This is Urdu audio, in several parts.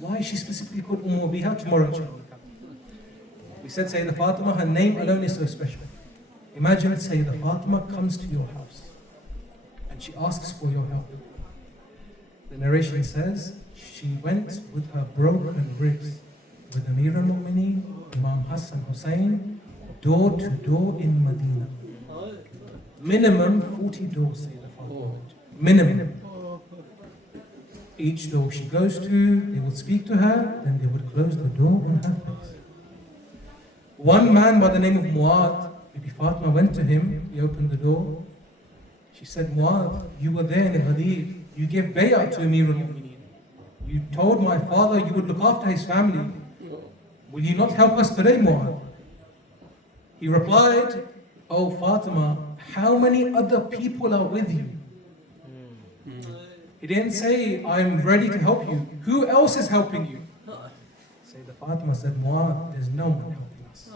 Why is she specifically called Biha? Tomorrow, inshallah. We said Sayyidah Fatima, her name alone is so special. Imagine Sayyidah Fatima comes to your house and she asks for your help. The narration says she went with her broken ribs with Amir al-Mu'mineen, Imam Hassan Hussein, door to door in Medina. Minimum 40 doors, Sayyidah Fatima. Minimum. Each door she goes to, they would speak to her, then they would close the door on her face. One man by the name of Mu'adh, Bibi Fatima went to him, he opened the door. She said, Mu'adh, you were there in Ghadir. You gave bay'ah to Amir al-Mu'mineen. You told my father you would look after his family. Will you not help us today, Mu'adh? He replied, Oh Fatima, how many other people are with you? He didn't say, I'm ready to help you. Who else is helping you? Sayyidah Fatima said, Mu'adh, there's no one helping us.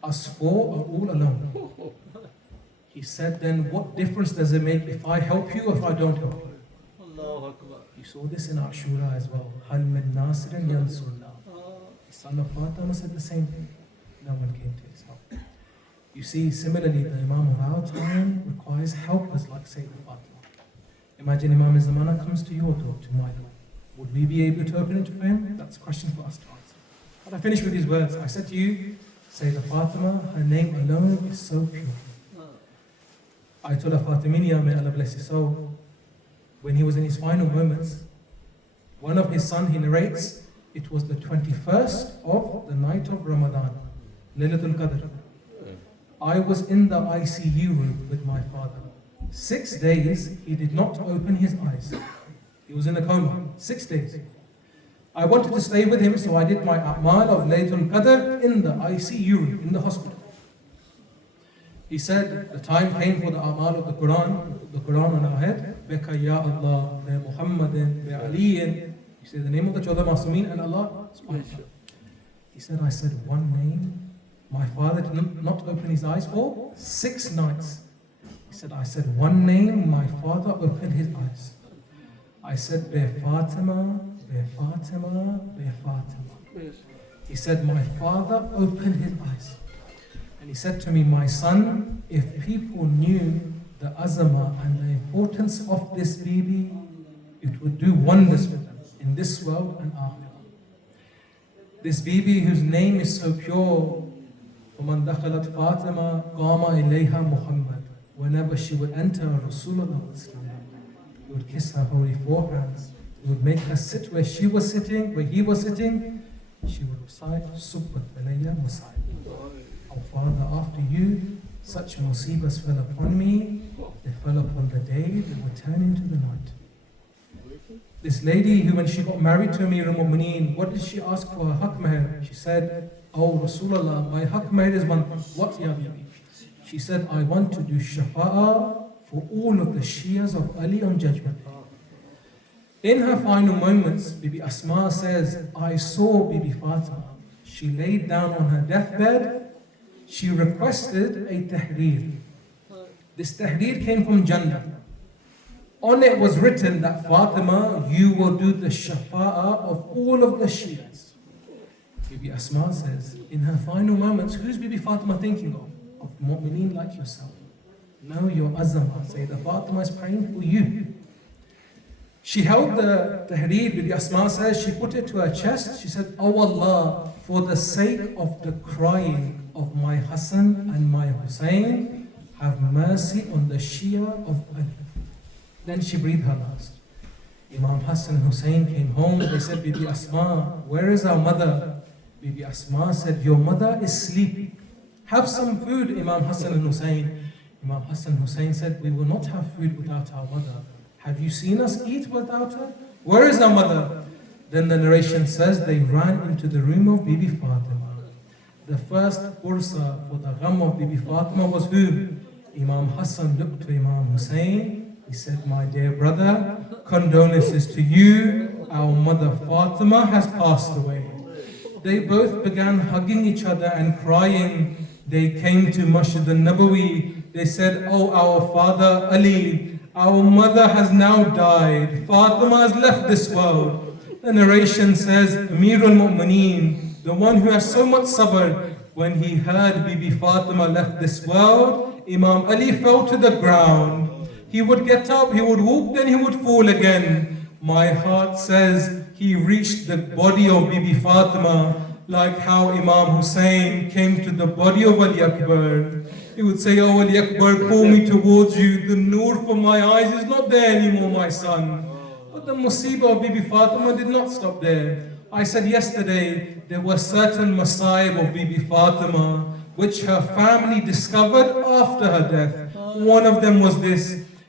Us four are all alone. He said, then what difference does it make if I help you or if I don't help you? You saw this in Ashura as well. Hal min nasirin yansurna. The son of Fatima said the same thing. No one came to his help. You see, similarly, the Imam of our time requires helpers like Sayyidah Fatima. Imagine Imam Zamana comes to your door, to my door. Would we be able to open it for him? That's a question for us to answer. But I finish with these words. I said to you, Sayyidah Fatima, her name alone is so pure. Ayatollah Fatimiyya, may Allah bless his soul, when he was in his final moments, one of his sons, he narrates, it was the 21st of the night of Ramadan, Laylatul Qadr. I was in the ICU room with my father. 6 days, he did not open his eyes. He was in a coma, 6 days. I wanted to stay with him, so I did my a'mal of Laylatul Qadr in the ICU room, in the hospital. He said, the time came for the a'mal of the Quran on our head. Beka ya Allah, bi Muhammadin, bi Aliyin. He said the name of the 12 Masumin and Allah. He said, I said one name. My father did not open his eyes for 6 nights. He said, I said one name. My father opened his eyes. I said, Bi Fatima, Bi Fatima, Bi Fatima. He said, my father opened his eyes. And he said to me, my son, if people knew the azama and the importance of this baby, it would do wonders for them in this world and akhirah. This baby whose name is so pure, وَمَنْ دَخَلَتْ فَاطِمَةَ قَامَ إِلَيْهَا مُحَمَّدٍ. Whenever she would enter, Rasulullah would stand up. He would kiss her holy forehands. He would make her sit where she was sitting, where he was sitting. She would recite, Subbat alayya musa'ib. Oh Father, after you, such musibahs fell upon me. They fell upon the day, they would turn into the night. This lady who, when she got married to Amir al-Mu'mineen, what did she ask for her haq mahr? She said, Oh Rasulullah, my haq mahr is one. What, ya Bibi? She said, I want to do shafa'ah for all of the Shias of Ali on Judgment Day. In her final moments, Bibi Asma says, I saw Bibi Fatima. She laid down on her deathbed. She requested a tahreer. This tahreer came from Jannah. On it was written that Fatima, you will do the shafa'ah of all of the Shias. Bibi Asma says, in her final moments, who's Bibi Fatima thinking of? Of mu'mineen like yourself. No, your azama. Sayyidah Fatima is praying for you. She held the tahreer, Bibi Asma says, she put it to her chest. She said, Oh Allah, for the sake of the crying of my Hassan and my Hussein, have mercy on the Shia of Ali. Then she breathed her last. Imam Hassan and Hussein came home. They said, Bibi Asma, where is our mother? Bibi Asma said, your mother is sleeping. Have some food, Imam Hassan and Hussein. Imam Hassan and Hussein said, we will not have food without our mother. Have you seen us eat without her? Where is our mother? Then the narration says they ran into the room of Bibi Fatima. The first ursa for the gham of Bibi Fatima was who? Imam Hassan looked to Imam Hussein. He said, my dear brother, condolences to you. Our mother Fatima has passed away. They both began hugging each other and crying. They came to Masjid al-Nabawi. They said, oh, our father Ali, our mother has now died. Fatima has left this world. The narration says, Amir al-Mu'mineen, the one who has so much sabr, when he heard Bibi Fatima left this world, Imam Ali fell to the ground. He would get up, he would walk, then he would fall again. My heart says he reached the body of Bibi Fatima, like how Imam Hussein came to the body of Ali Akbar. He would say, "Oh Ali Akbar, pull me towards you. The nur from my eyes is not there anymore, my son." But the musibah of Bibi Fatima did not stop there. I said yesterday, there were certain masaib of Bibi Fatima which her family discovered after her death. One of them was this.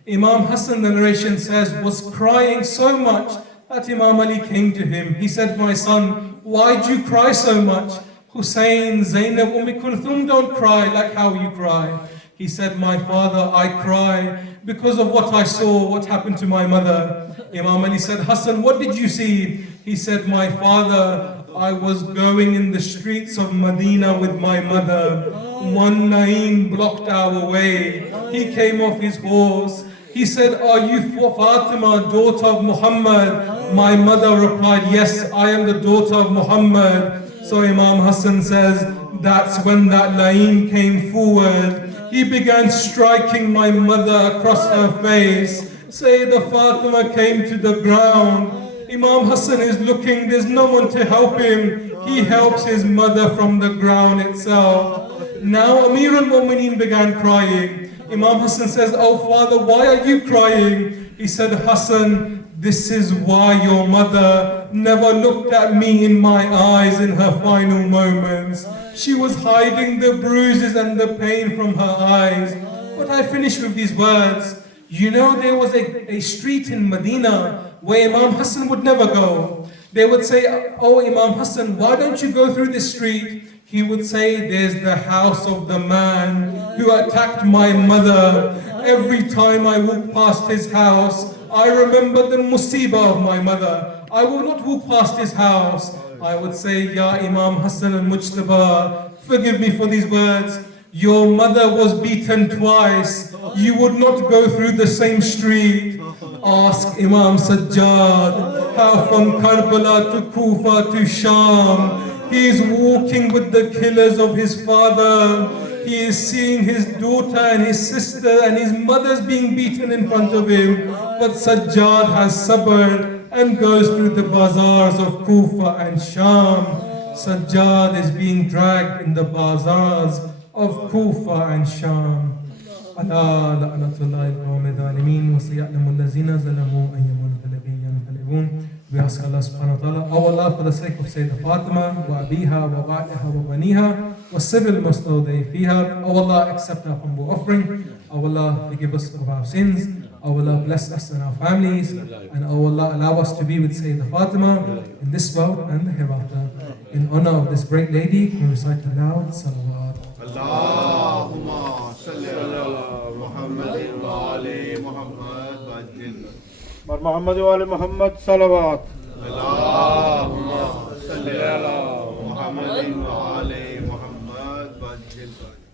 Imam Hassan, the narration says, was crying so much that Imam Ali came to him. He said, "My son, why do you cry so much?" Hussein, Zainab, Kulthum don't cry like how you cry. He said, "My father, I cry because of what I saw, what happened to my mother." Imam Ali said, "Hassan, what did you see?" He said, "My father, I was going in the streets of Medina with my mother. One Naim blocked our way. He came off his horse. He said, 'Are you Fatima, daughter of Muhammad?' My mother replied, 'Yes, I am the daughter of Muhammad.'" So Imam Hassan says, that's when that Naim came forward. He began striking my mother across her face. Sayyidah Fatima came to the ground. Imam Hassan is looking, there's no one to help him. He helps his mother from the ground itself. Now Amir al-Mu'mineen began crying. Imam Hassan says, "Oh father, why are you crying?" He said, "Hassan, this is why your mother never looked at me in my eyes in her final moments. She was hiding the bruises and the pain from her eyes." But I finish with these words. You know, there was a street in Medina where Imam Hassan would never go. They would say, "Oh Imam Hassan, why don't you go through this street?" He would say, "There's the house of the man who attacked my mother. Every time I walk past his house, I remember the musibah of my mother. I will not walk past his house." I would say, "Ya Imam Hassan al-Mujtaba, forgive me for these words. Your mother was beaten twice. You would not go through the same street." Ask Imam Sajjad how from Karbala to Kufa to Sham, he is walking with the killers of his father. He is seeing his daughter and his sister and his mothers being beaten in front of him. But Sajjad has sabr and goes through the bazaars of Kufa and Sham. Sajjad is being dragged in the bazaars of Kufa and Sham. Allah la'natullahi al-qawmi dhalimin wa sayalamu allazina zalamu ayyamul ghalibin. We ask Allah subhanahu wa ta'ala, oh Allah, for the sake of Sayyidah Fatima, wa abiha, wa ba'liha, wa baniha, wa sirr al-mustawday fiha. Oh Allah, accept our humble offering. Oh Allah, forgive us of our sins. Oh Allah, bless us and our families. And oh Allah, allow us to be with Sayyidah Fatima in this world and the hereafter. In honor of this great lady, we recite aloud salawat. Allahumma salli ala Muhammadin wa ali Muhammad wajil. Muhammad wa ali Muhammad salawat. Allahumma salli ala Muhammadin wa ali Muhammad wajil.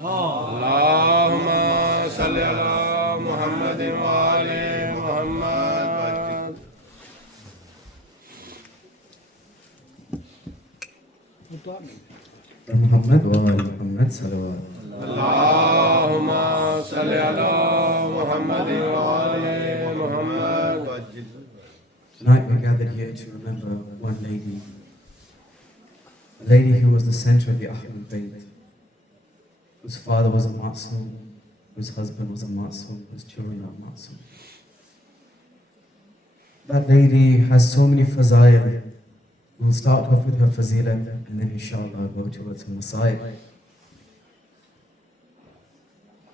Allahumma salli ala Muhammadin wa ali Muhammad wajil. Muhammad wa ali Muhammad salawat. Allahumma salli ala Muhammadin wa ali Muhammad wajil. Tonight we're gathered here to remember one lady, a lady who was the center of the Ahlul Bayt, whose father was a Ma'soom, whose husband was a Ma'soom, whose children are Ma'soom. That lady has so many fazail. We'll start off with her fazilat and then inshallah go towards her masaib.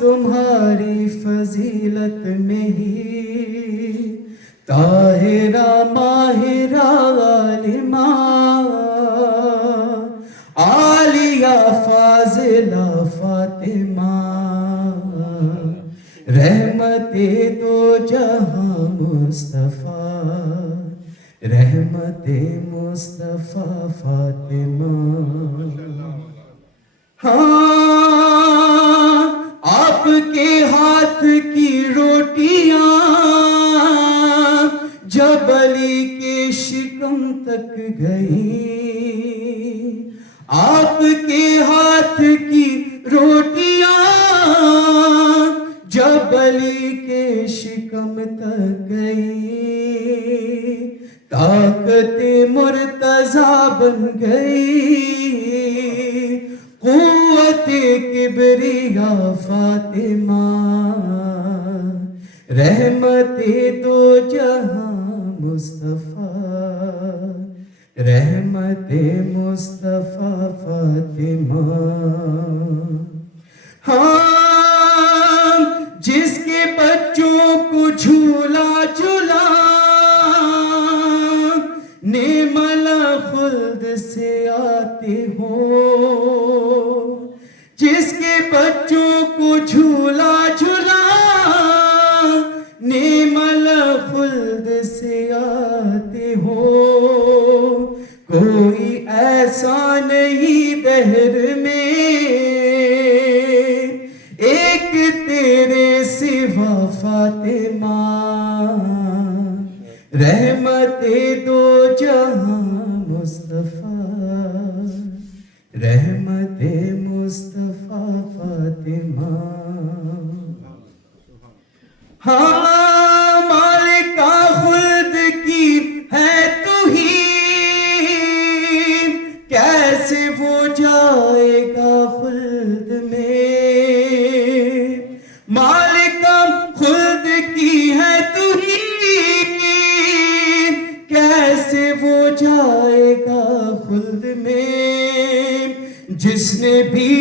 تمہاری فضیلت میں ہی طاہرہ ماہرہ عالمہ عالیہ فاضلہ فاطمہ رحمت دو جہاں مصطفیٰ رحمت مصطفیٰ فاطمہ ہاں آپ کے ہاتھ کی روٹیاں جب علی کے شکم تک گئی آپ کے ہاتھ کی روٹیاں جب علی کے شکم تک گئی طاقت مرتضیٰ بن گئی قوت کبریا فاطمہ رحمت دو جہاں مصطفیٰ رحمت مصطفیٰ فاطمہ ہاں جس کے بچوں کو جھولا جھولا نعمل خلد سے آتے ہو جس کے بچوں کو جھولا جھولا نعمل خلد سے آتے ہو کوئی ایسا نہیں دہر میں ایک تیرے سوا فاطمہ رحمت دو جہاں مصطفیٰ رحمت مصطفیٰ فاطمہ ہاں مالکہ خلد کی ہے تو ہی کیسے وہ جائے گا خلد میں مالکہ خلد کی ہے تو ہی کیسے وہ جائے گا خلد میں جس نے بھی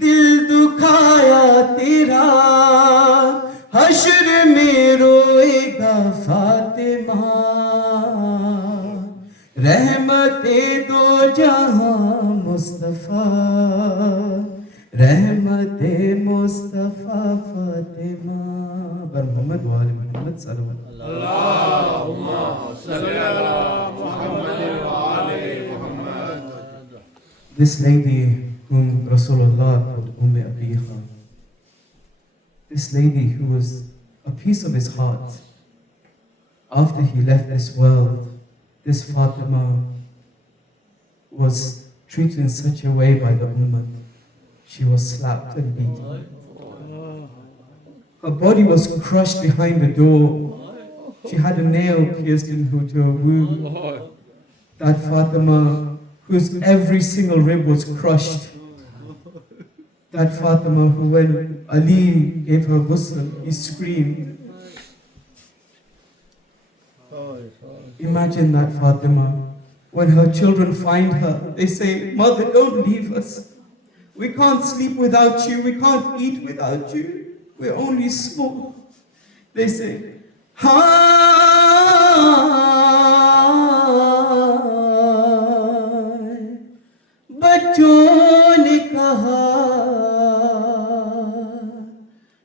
دل دکھایا تیرا حشر میں روئے گا فاطمہ رحمت دو جہاں مصطفیٰ رحمت مصطفیٰ فاطمہ بر محمد وآل محمد صلی اللہ علیہ وسلم اللہم صلی علی محمد وآل محمد. This lady whom Rasulullah called Abiha, this lady who was a piece of his heart, after he left this world, this Fatima was treated in such a way by the Ummah. She was slapped and beaten. Her body was crushed behind the door. She had a nail pierced into her womb. That Fatima, whose every single rib was crushed. That Fatima who, when Ali gave her ghusl, he screamed. Imagine that Fatima. When her children find her, they say, "Mother, don't leave us. We can't sleep without you. We can't eat without you. We're only small." They say, بچوں نے کہا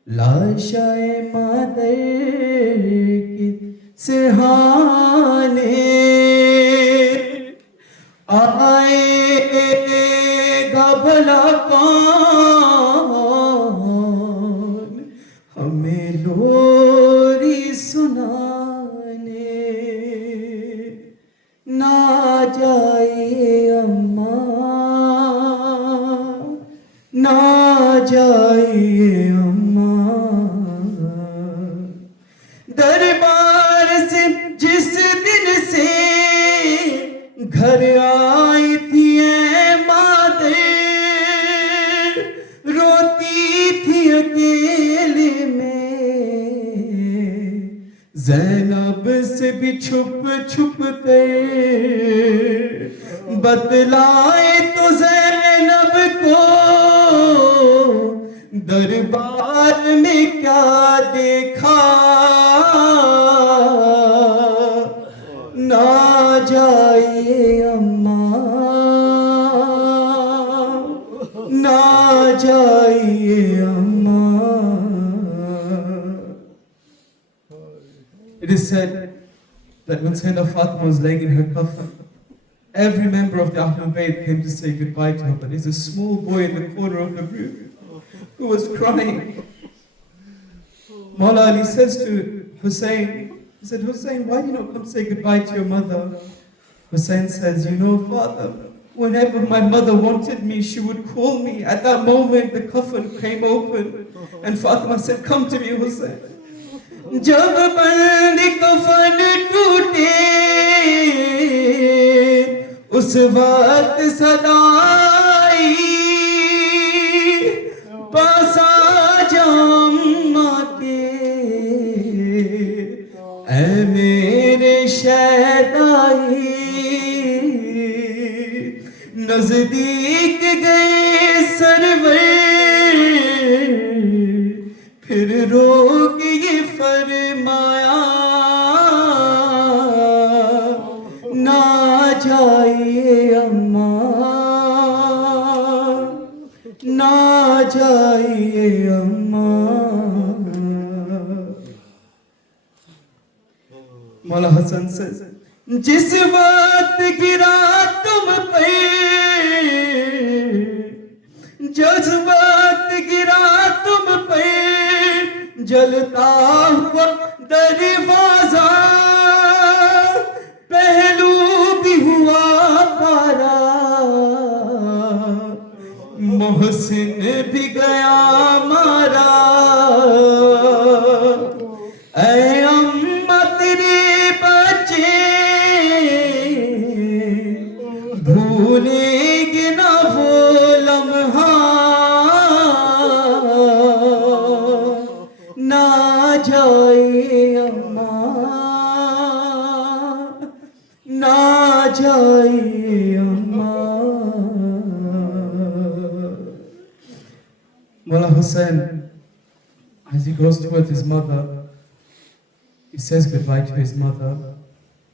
لاشائے مادر کی سہانے آئے گا بھلا کون ہمیں لوری سنانے نہ جائیے اماں نہ جائیے اماں دربار سے جس دن سے گھر آئی تھی اے مادر روتی تھی اکیلے میں زینب سے بھی چھپ چھپ کر بتلائے تو زینب کو دربار میں کیا دیکھا نہ جائیے اماں نہ جائیے اماں. It is said that when Sayyidah Fatima was laying in her coffin, every member of the Ahlul Bayt came to say goodbye to her, but there's a small boy in the corner of the room who was crying. Mawla Ali says to Hussein, he said, Hussein, why do you not come say goodbye to your mother? Hussein says, you know, father, whenever my mother wanted me, she would call me. At that moment, the coffin came open, and Fatima said, come to me, Hussein. جب بند کفن ٹوٹے اس وقت صدا آئی پاس آجا اماں کے اے میرے شہدائی نزدیک گئے سرور پھر روک یہ فرمایا نہ جائیے اماں نہ جائیے اماں. مولا حسن says, جس وقت گرا تم پہ جس وقت گرا تم پہ جلتا ہوا دروازہ پہلو بھی ہوا پارا محسن بھی گیا مارا اے اماں تیرے بچے بھولیں گے نہ وہ لمحہ نہ جائیے اماں نہ جائیے اماں. Mullah Hussain, as he goes towards his mother, he says goodbye to his mother,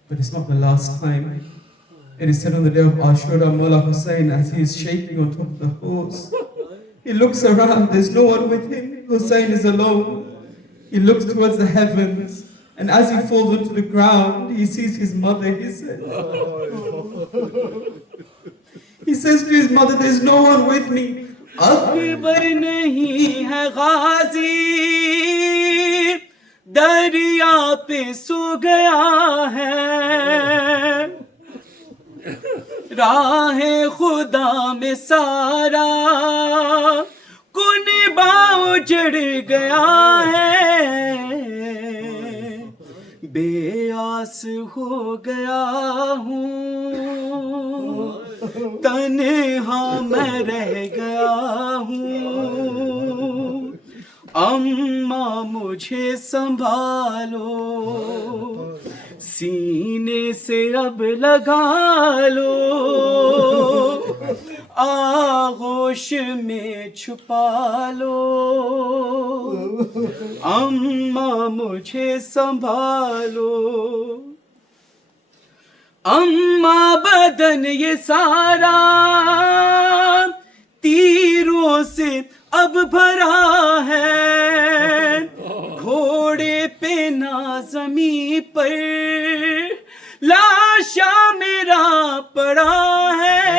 but it's not the last time. It is said on the day of Ashura, Mullah Hussain, as he is shaking on top of the horse, he looks around, there's no one with him. Hussain is alone. He looks towards the heavens, and as he falls onto the ground, he sees his mother. He says to his mother, there's no one with me. اکبر نہیں ہے غازی دریا پہ سو گیا ہے راہ خدا میں سارا کنبہ اجڑ گیا ہے بے آس ہو گیا ہوں تنہا میں رہ گیا ہوں اماں مجھے سنبھالو سینے سے اب لگا لو آغوش میں چھپا لو اماں مجھے سنبھالو اماں بدن یہ سارا تیروں سے اب بھرا ہے گھوڑے پہ نہ زمین پر لاشا میرا پڑا ہے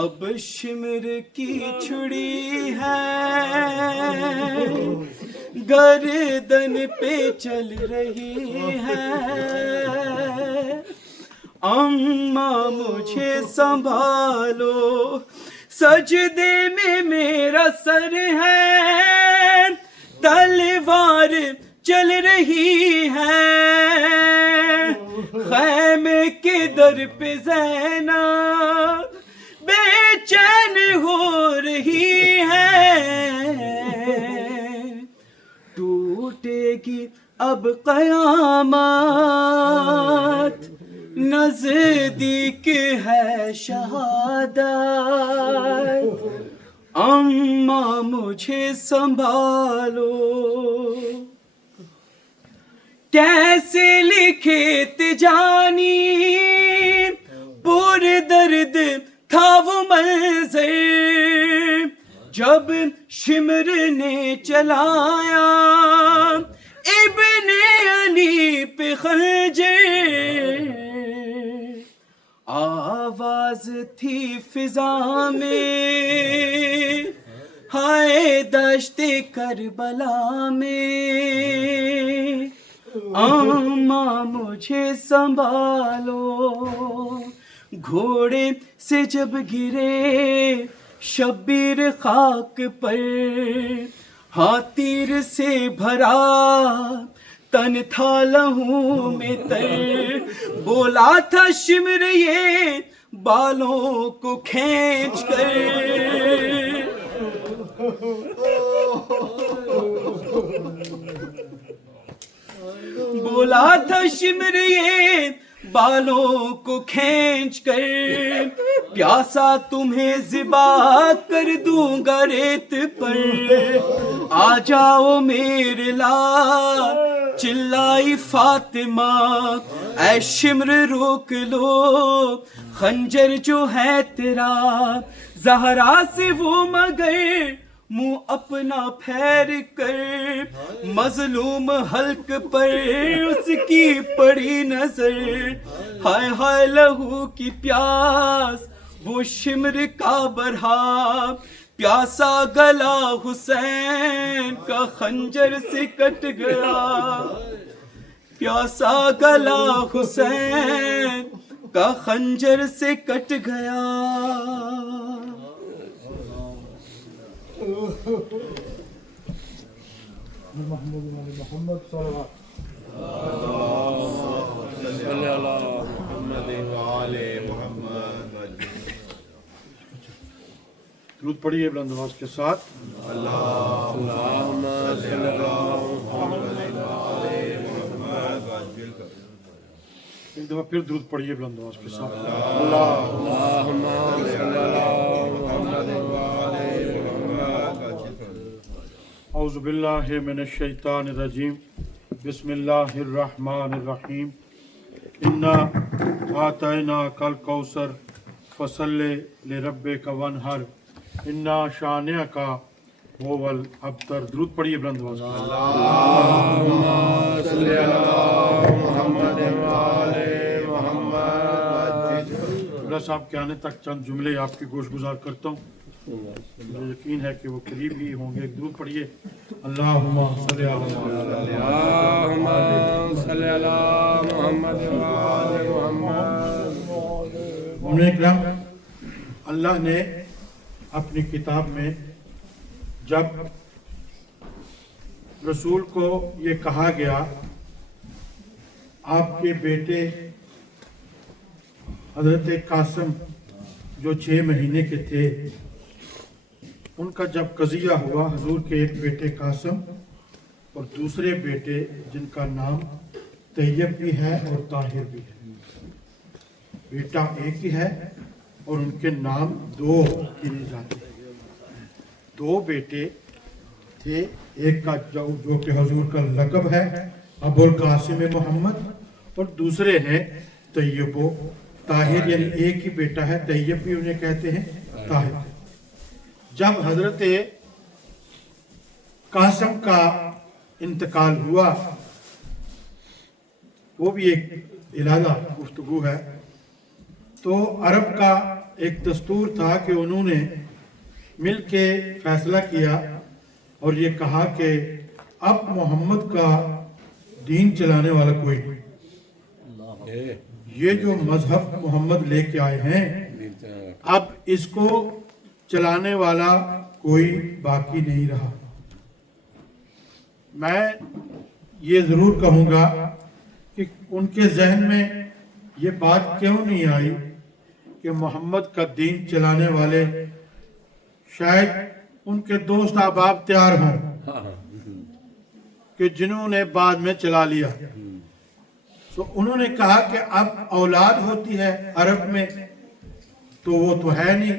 اب شمر کی چھڑی ہے گردن پہ چل رہی ہے اماں مجھے سنبھالو سجدے میں میرا سر ہے تلوار چل رہی ہے خیمے کے در پہ زینب بے چین ہو رہی ہے ٹوٹے گی اب قیامت نزدیک ہے شہادت اماں مجھے سنبھالو، کیسے لکھت جانی پر درد تھا وہ منظر، جب شمر نے چلایا ابن علی پہ خنجر، آواز تھی فضا میں ہائے دشت کربلا میں، اماں مجھے سنبھالو، گھوڑے سے جب گرے شبیر خاک پر، ہاں تیر سے بھرا تن تھا لہو میں تر، بولا تھا شمر یہ بالوں کو کھینچ کر، بولا تھا شمر یہ بالوں کو کھینچ کر، پیاسا تمہیں ذبح کر دوں گا ریت پر، آ جاؤ میرے لال چلائی فاطمہ، اے شمر روک لو خنجر جو ہے تیرا، زہرا سے وہ مگر منہ اپنا پھیر کر، مظلوم حلق پر اس کی پڑی نظر، ہائے ہائے لہو کی پیاس وہ شمر کا برہا، پیاسا گلا حسین کا خنجر سے کٹ گیا، پیاسا گلا حسین کا خنجر سے کٹ گیا۔ صلی اللہ محمد وآل محمد۔ درود پڑھیے بلند آواز کے ساتھ۔ اللہم صلی اللہ محمد وآل محمد۔ ایک دفعہ پھر درود پڑھیے بلند آواز کے ساتھ۔ اللہم صلی اللہ محمد وآل محمد۔ اعوذ باللہ من الشیطان الرجیم، بسم اللہ الرحمن الرحیم، انا اعطیناک الکوثر فصلی لربک وانحر، انا شانئک هو الابتر۔ درود پڑھیے بلند آواز سے۔ اللہم صلی اللہ محمد وآل محمد۔ اللہ صاحب کے آنے تک چند جملے آپ کی گوش گزار کرتا ہوں، مجھے یقین ہے کہ وہ قریب ہی ہوں گے۔ درود پڑھیے۔ اللہم صلی علی اللہم صلی اللہ محمد وآل محمد۔ مومنین اکرام، اللہ نے اپنی کتاب میں جب رسول کو یہ کہا گیا آپ کے بیٹے حضرت قاسم جو 6 مہینے کے تھے، ان کا جب قضیہ ہوا، حضور کے ایک بیٹے قاسم اور دوسرے بیٹے جن کا نام طیب بھی ہے اور طاہر بھی ہے، بیٹا ایک ہی ہے اور ان کے نام 2 گنے جاتے ہیں۔ 2 بیٹے تھے، ایک کا جو کہ حضور کا لقب ہے ابو القاسم محمد، اور دوسرے ہیں طیب و طاہر، یعنی ایک ہی بیٹا ہے، طیب بھی انہیں کہتے ہیں، طاہر۔ جب حضرت قاسم کا انتقال ہوا، وہ بھی ایک علیحدہ گفتگو ہے، تو عرب کا ایک دستور تھا کہ انہوں نے مل کے فیصلہ کیا اور یہ کہا کہ اب محمد کا دین چلانے والا کوئی نہیں، یہ جو مذہب محمد لے کے آئے ہیں اب اس کو چلانے والا کوئی باقی نہیں رہا۔ میں یہ ضرور کہوں گا کہ ان کے ذہن میں یہ بات کیوں نہیں آئی کہ محمد کا دین چلانے والے شاید ان کے دوست احباب تیار ہوں کہ جنہوں نے بعد میں چلا لیا۔ تو انہوں نے کہا کہ اب اولاد ہوتی ہے عرب میں تو وہ تو ہے نہیں،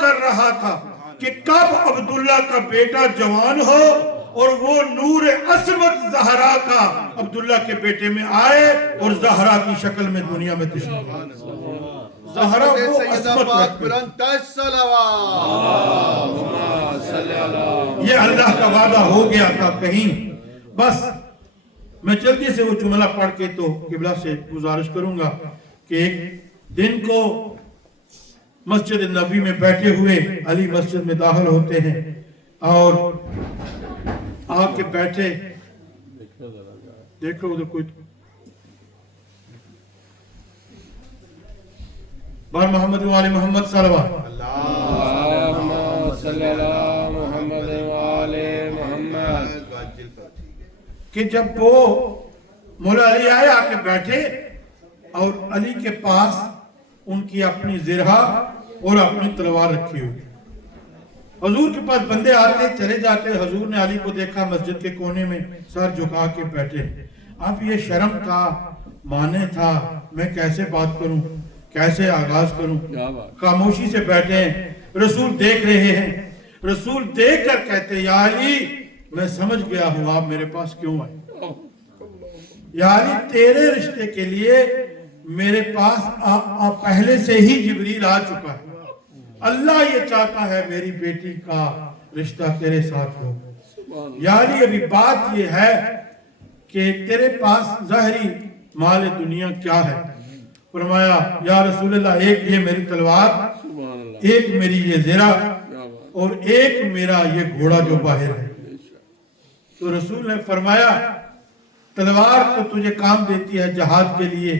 کر رہا تھا کہ کب عبداللہ کا بیٹا جوان ہو اور وہ نور عصمت زہرا کا عبداللہ کے بیٹے میں آئے اور زہرا کی شکل میں دنیا میں تشریف لائے۔ زہرا وہ عصمت رکھتی ہے۔ یہ اللہ کا وعدہ ہو گیا تھا کہیں۔ بس میں جلدی سے وہ جملہ پڑھ کے تو قبلہ سے گزارش کروں گا کہ ایک دن کو مسجد نبی میں بیٹھے ہوئے علی مسجد میں داخل ہوتے ہیں اور آ کے بیٹھے، دیکھو ادھر کوئی بار محمد وآل محمد صلوات اللہم صلی اللہ محمد وآل محمد۔ کہ جب وہ مولا علی آئے آ کے بیٹھے اور علی کے پاس ان کی اپنی زرہ اور اپنی تلوار رکھی ہوئی، حضور کے پاس بندے آتے چلے جاتے، حضور نے علی کو دیکھا مسجد کے کونے میں سر جھکا کے بیٹھے۔ اب یہ شرم تھا، مانے تھا، میں کیسے بات کروں، کیسے آغاز کروں، خاموشی سے بیٹھے ہیں۔ رسول دیکھ رہے ہیں، رسول دیکھ کر کہتے یا علی میں سمجھ گیا ہوں آپ میرے پاس کیوں آئے۔ یا علی تیرے رشتے کے لیے میرے پاس پہلے سے ہی جبریل آ چکا ہے، اللہ یہ چاہتا ہے میری بیٹی کا رشتہ تیرے ساتھ ہو۔ یا علی ابھی بات یہ ہے کہ تیرے پاس ظاہری مال دنیا کیا ہے؟ فرمایا یا رسول اللہ ایک یہ میری تلوار، ایک میری یہ زرہ اور ایک میرا یہ گھوڑا جو باہر ہے۔ تو رسول نے فرمایا تلوار تو تجھے کام دیتی ہے جہاد کے لیے،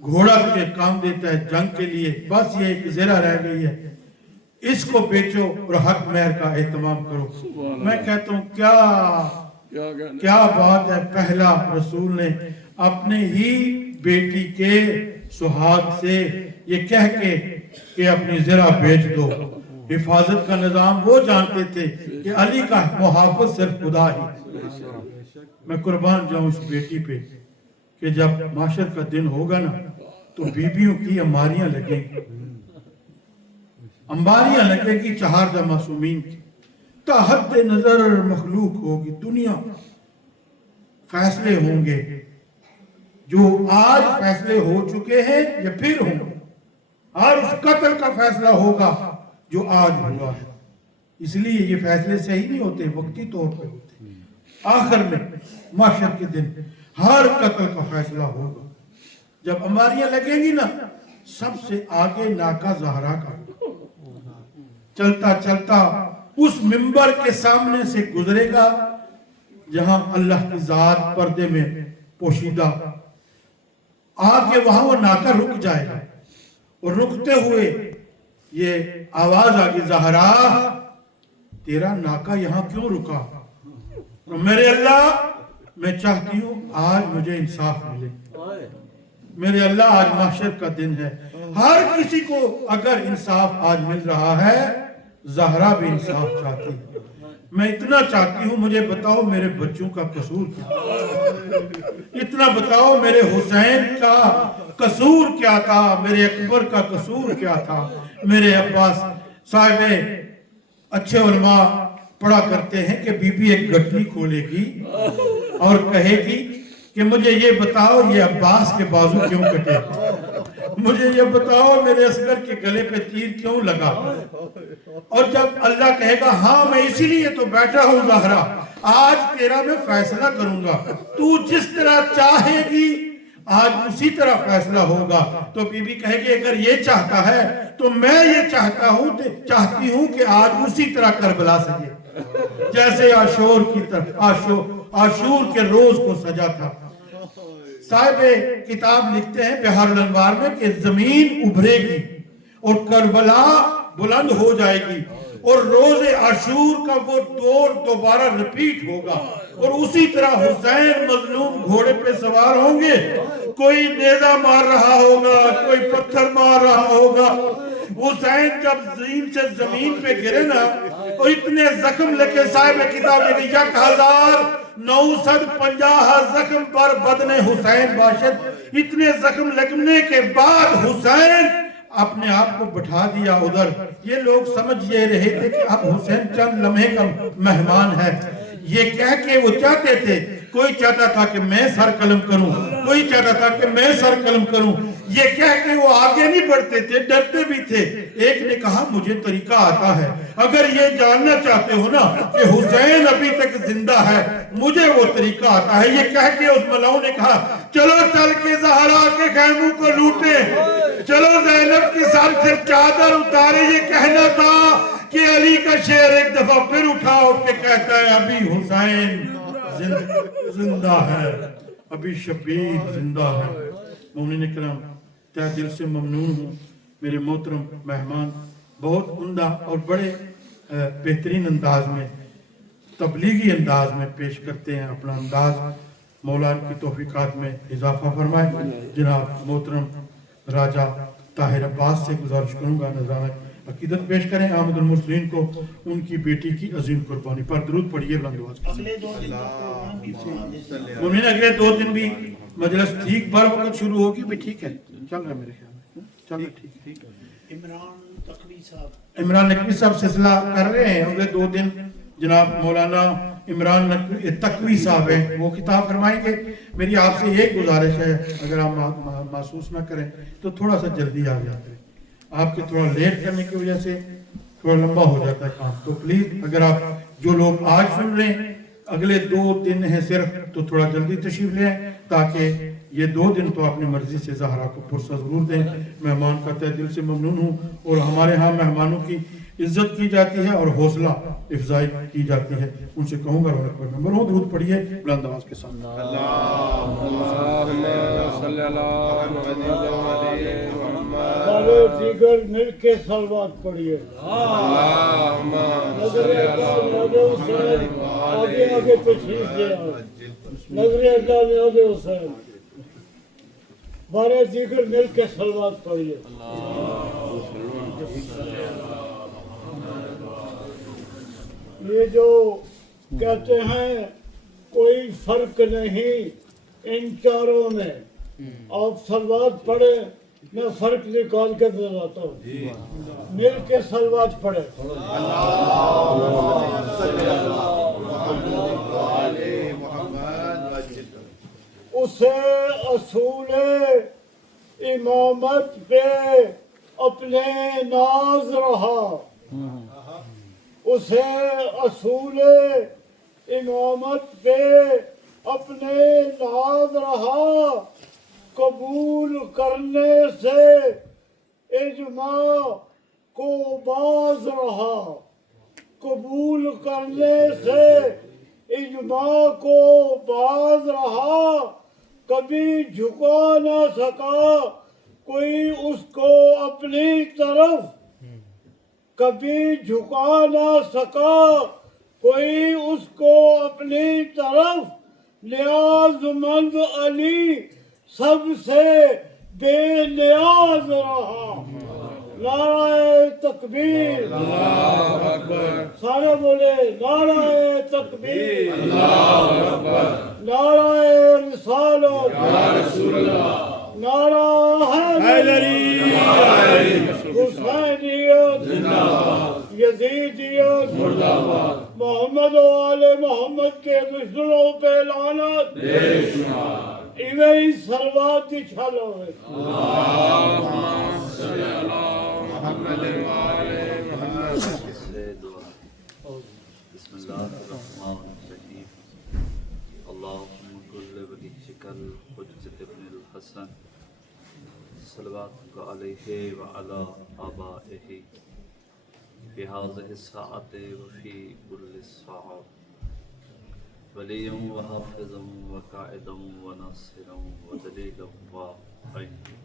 گھوڑا تجھے کام دیتا ہے جنگ کے لیے، بس یہ ایک زرہ رہ گئی ہے، اس کو بیچو اور حق مہر کا اہتمام کرو۔ میں کہتا ہوں کیا بات ہے، پہلا رسول نے اپنے ہی بیٹی کے سہاگ سے یہ کہہ کے کہ اپنی زرہ بیچ دو۔ حفاظت کا نظام وہ جانتے تھے کہ علی کا محافظ صرف خدا ہی۔ میں قربان جاؤں اس بیٹی پہ کہ جب معاشر کا دن ہوگا نا تو بیویوں کی اماریاں لگیں گی، امباریاں لگے گی چہاردہ معصومین کی، تا حد نظر مخلوق ہوگی دنیا، فیصلے ہوں گے جو آج فیصلے ہو چکے ہیں یا پھر ہوں گے، اور اس قتل کا فیصلہ ہوگا جو آج ہوا ہے۔ اس لیے یہ فیصلے صحیح نہیں ہوتے، وقتی طور پہ ہوتے، آخر میں معاشر کے دن ہر قتل کا فیصلہ ہوگا۔ جب اماریاں لگیں گی نا سب سے آگے ناکا زہرا کا، چلتا چلتا اس منبر کے سامنے سے گزرے گا جہاں اللہ کی ذات پردے میں پوشیدہ، آگے وہاں وہ ناکا رک جائے گا اور رکتے ہوئے یہ آواز آگے زہرا تیرا ناکا یہاں کیوں رکا؟ میرے اللہ میں چاہتی ہوں آج مجھے انصاف ملے، میرے اللہ آج محشر کا دن ہے، ہر کسی کو اگر انصاف آج مل رہا ہے زہرا بھی انصاف چاہتی ہے۔ میں اتنا چاہتی ہوں مجھے بتاؤ میرے بچوں کا قصور کیا، اتنا بتاؤ میرے حسین کا قصور کیا تھا، میرے اکبر کا قصور کیا تھا۔ میرے عباس صاحب اچھے علماء پڑھا کرتے ہیں کہ بی بی ایک گٹلی کھولے گی اور کہے گی کہ مجھے یہ بتاؤ یہ عباس کے بازو کیوں کٹے، مجھے یہ بتاؤ میرے اصغر کے گلے پہ تیر کیوں لگا، اور جب اللہ کہے گا ہاں میں اسی لیے تو بیٹھا ہوں زہرا، آج تیرا میں فیصلہ کروں گا، تو جس طرح چاہے گی آج اسی طرح فیصلہ ہوگا۔ تو بی بی کہے گی اگر یہ چاہتا ہے تو میں یہ چاہتی ہوں کہ آج اسی طرح کربلا سجے جیسے عاشور کے روز کو سجا تھا۔ صاحب کتاب لکھتے ہیں بہار الانوار میں کہ زمین ابھرے گی اور کربلا بلند ہو جائے گی اور روز عاشور کا وہ دور دوبارہ رپیٹ ہوگا، اور اسی طرح حسین مظلوم گھوڑے پہ سوار ہوں گے، کوئی نیزہ مار رہا ہوگا، کوئی پتھر مار رہا ہوگا۔ حسین جب زمین پہ گرے نا اور اتنے زخم لگے، صاحب کتاب لکھے 1950 زخم پر بدن حسین باشد، اتنے زخم لگنے کے بعد حسین اپنے آپ کو بٹھا دیا ادھر. یہ لوگ سمجھ یہ رہے تھے کہ اب حسین چند لمحے کا مہمان ہے. یہ کہہ کے وہ چاہتے تھے, کوئی چاہتا تھا کہ میں سر قلم کروں, کوئی چاہتا تھا کہ میں سر قلم کروں. یہ کہہ کے وہ آگے نہیں بڑھتے تھے, ڈرتے بھی تھے. ایک نے کہا مجھے طریقہ آتا ہے, اگر یہ جاننا چاہتے ہو نا کہ حسین ابھی تک زندہ ہے, مجھے وہ طریقہ آتا ہے. یہ کہہ کے اس ملاؤں نے کہا چلو چل کے زہرا کے خیموں کو لوٹیں, چلو زینب کے سر سے چادر اتارے. یہ کہنا تھا کہ علی کا شعر ایک دفعہ پھر اٹھا اٹھ کے کہتا ہے ابھی حسین زندہ ہے, ابھی شبیر زندہ ہے. مومنین کرام, تہ دل سے ممنون ہوں. میرے محترم مہمان بہت عمدہ اور بڑے بہترین انداز میں, تبلیغی انداز میں پیش کرتے ہیں اپنا انداز. مولا کی توفیقات میں اضافہ فرمائے. جناب محترم راجہ طاہر عباس سے گزارش کروں گا نذرانہ عقیدت پیش کریں. آمد المرسلین کو ان کی بیٹی کی عظیم قربانی پر درود پڑھیے بلند آواز کے ساتھ. مومنین اگلے 2 دن بھی مجلس ٹھیک بر وقت شروع ہوگی بھی, ٹھیک ہے, چل رہا ہے میرے خیال میں, چل رہا ٹھیک. عمران نقوی صاحب سلسلہ کر رہے ہیں اگلے 2 دن. جناب مولانا عمران تقوی صاحب ہیں, وہ خطاب فرمائیں گے. میری آپ سے یہ گزارش ہے, اگر آپ محسوس نہ کریں تو تھوڑا سا جلدی آ جاتے ہیں. آپ کے تھوڑا لیٹ کرنے کی وجہ سے تھوڑا لمبا ہو جاتا ہے کام. تو پلیز اگر آپ جو لوگ آج سن رہے ہیں, اگلے 2 دن ہیں صرف, تو تھوڑا جلدی تشریف لیں تاکہ یہ 2 دن تو اپنی مرضی سے زہرا کو پرسہ ضرور دیں. مہمان کا تہ دل سے ممنون ہوں, اور ہمارے ہاں مہمانوں کی عزت کی جاتی ہے اور حوصلہ افزائی کی جاتی ہے. ان سے کہوں گا رونق پر ممبر ہوں, درود پڑھیے بلند آواز کے ساتھ. سارے دیگر مل کے صلوات پڑھیے. آگے آگے تشریف لے آؤ. نظر اللہ حسین بارے دیگر مل کے صلوات پڑھیے. یہ جو کہتے ہیں کوئی فرق نہیں ان چاروں میں, آپ صلوات پڑھے, میں فرق نکال کے بتاتا ہوں. مل کے صلوات پڑھے. اسے اصول امامت پہ اپنے ناز رہا, اسے اصول امامت پہ اپنے ناز رہا. قبول کرنے سے اجماع کو باز رہا, قبول کرنے سے اجماع کو باز رہا. کبھی جھکا نہ سکا کوئی اس کو اپنی طرف, کبھی جھکا نہ سکا کوئی اس کو اپنی طرف. نیاز مند علی سب سے بے نیاز رہا. نعرہ تکبیر, سارے بولے نعرہ تکبیر, نعرہ رسالت, نعرہ حیدری, حسینیت, یزیدیت, محمد و آل محمد کے دشمنوں پہ لعنت. ایویں صلوات چھالو ہے. بسم اللہ الرحمن الرحیم. اللہم کل ولیک الحجۃ ابن الحسن صلوات علیہ وعلی آبائہ فی ہذہ الساعۃ وفی کل ساعۃ ولیا وحافظا وقائدا وناصرا ودلیلا وعینا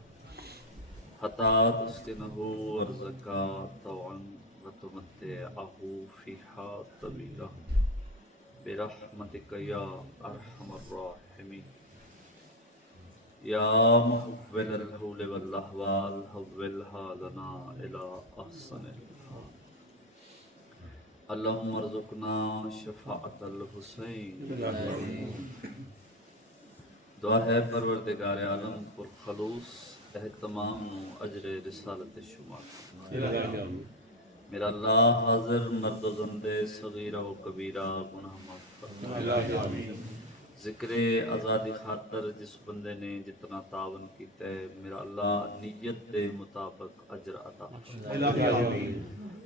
حتی تسکنہ ورزقا طوعا وتمتعہ فیہا طویلا برحمتک یا ارحم الراحمین. یا محول الحول والاحوال حولها لنا الى احسن الحال. اللہم ارزقنا شفاعت الحسین. دعا ہے پروردگار عالم پر خلوص اہتمام نو اجر رسالت شمار میرا اللہ حاضر مرد و زندے صغیرہ و کبیرہ گناہ معاف فرما ذکر آزادی خاطر جس بندے نے جتنا تعاون کیتا ہے میرا اللہ نیت دے مطابق اجر عطا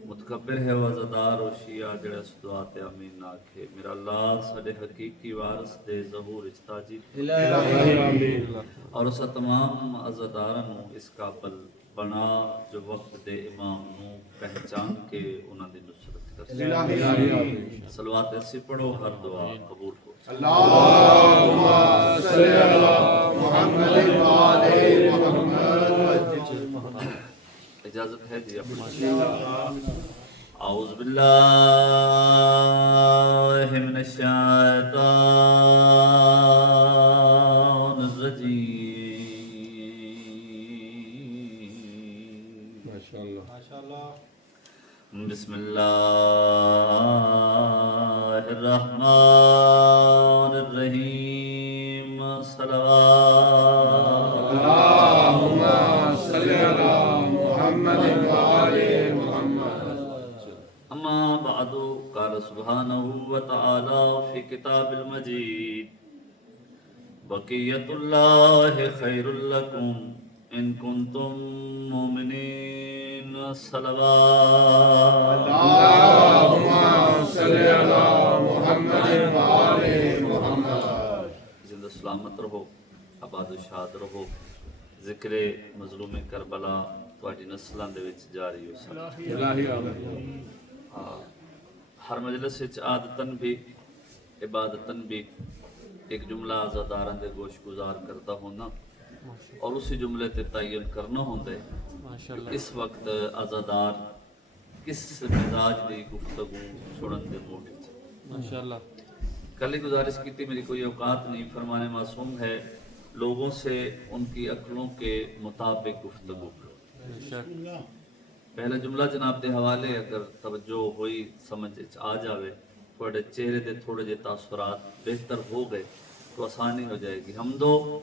متکبر ہے وزدار و شیعہ جڑا صدوات امین ناکھے میرا اللہ ساڑے حقیقی وارث دے ظہور اجتاجی اور اس تمام عزداروں اس قابل بنا جو وقت دے امام نو پہچان کے انہاں دی نصرت کر صلوات ایسی پڑھو ہر دعا قبول ہو اللہم صلی علی محمد وآلہ محمد اجازت ہے جی اپنا اعوذ باللہ من الشیطان الرجیم ماشاءاللہ بسم اللہ الرحمن الرحیم صلوات اللہم صلی علی محمد وآلہ محمد اما بعد قال سبحانہ وتعالی فی کتاب المجید بقیت اللہ خیر لکم ان کنتم مومنین صلوات اللہم صلی علی محمد وآلہ محمد زندہ سلامت رہو آباد و شاد رہو ذکر مظلوم کربلا تواڈی نسلاں دے وچ جاری ہو سکے الہی آمین ہر مجلس وچ عادتاً بھی عبادتاً بھی ایک جملہ آزاداراں دے گوش گزار کرتا ہونا اور اسی جملے تے تعین کرنا ہوندے اس وقت آزادار کس مزاج دی گفتگو سنن دے موڈ وچ ماشاءاللہ کل ہی گزارش کی تھی میری کوئی اوقات نہیں فرمان معصوم ہے لوگوں سے ان کی عقلوں کے مطابق گفتگو کرو پہلا جملہ جناب دے حوالے اگر توجہ ہوئی سمجھ آ جاوے تھوڑے چہرے دے تھوڑے جے تاثرات بہتر ہو گئے تو آسانی ہو جائے گی حمد و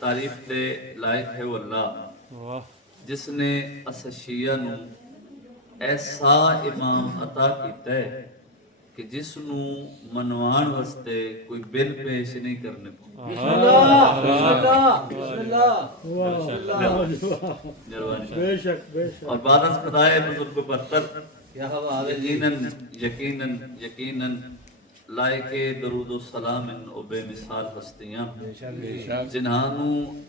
تعریف دے لائق ہے وہ اللہ جس نے اس شیعہ نو ایسا امام عطا کیتا ہے کہ جس نو منوان واسطے کوئی بل پیش نہیں کرنے بے شک بے شک اور بعد از خدائے بزرگ برتر یقیناً لائق درود و سلام او بے مثال ہستیاں جنہاں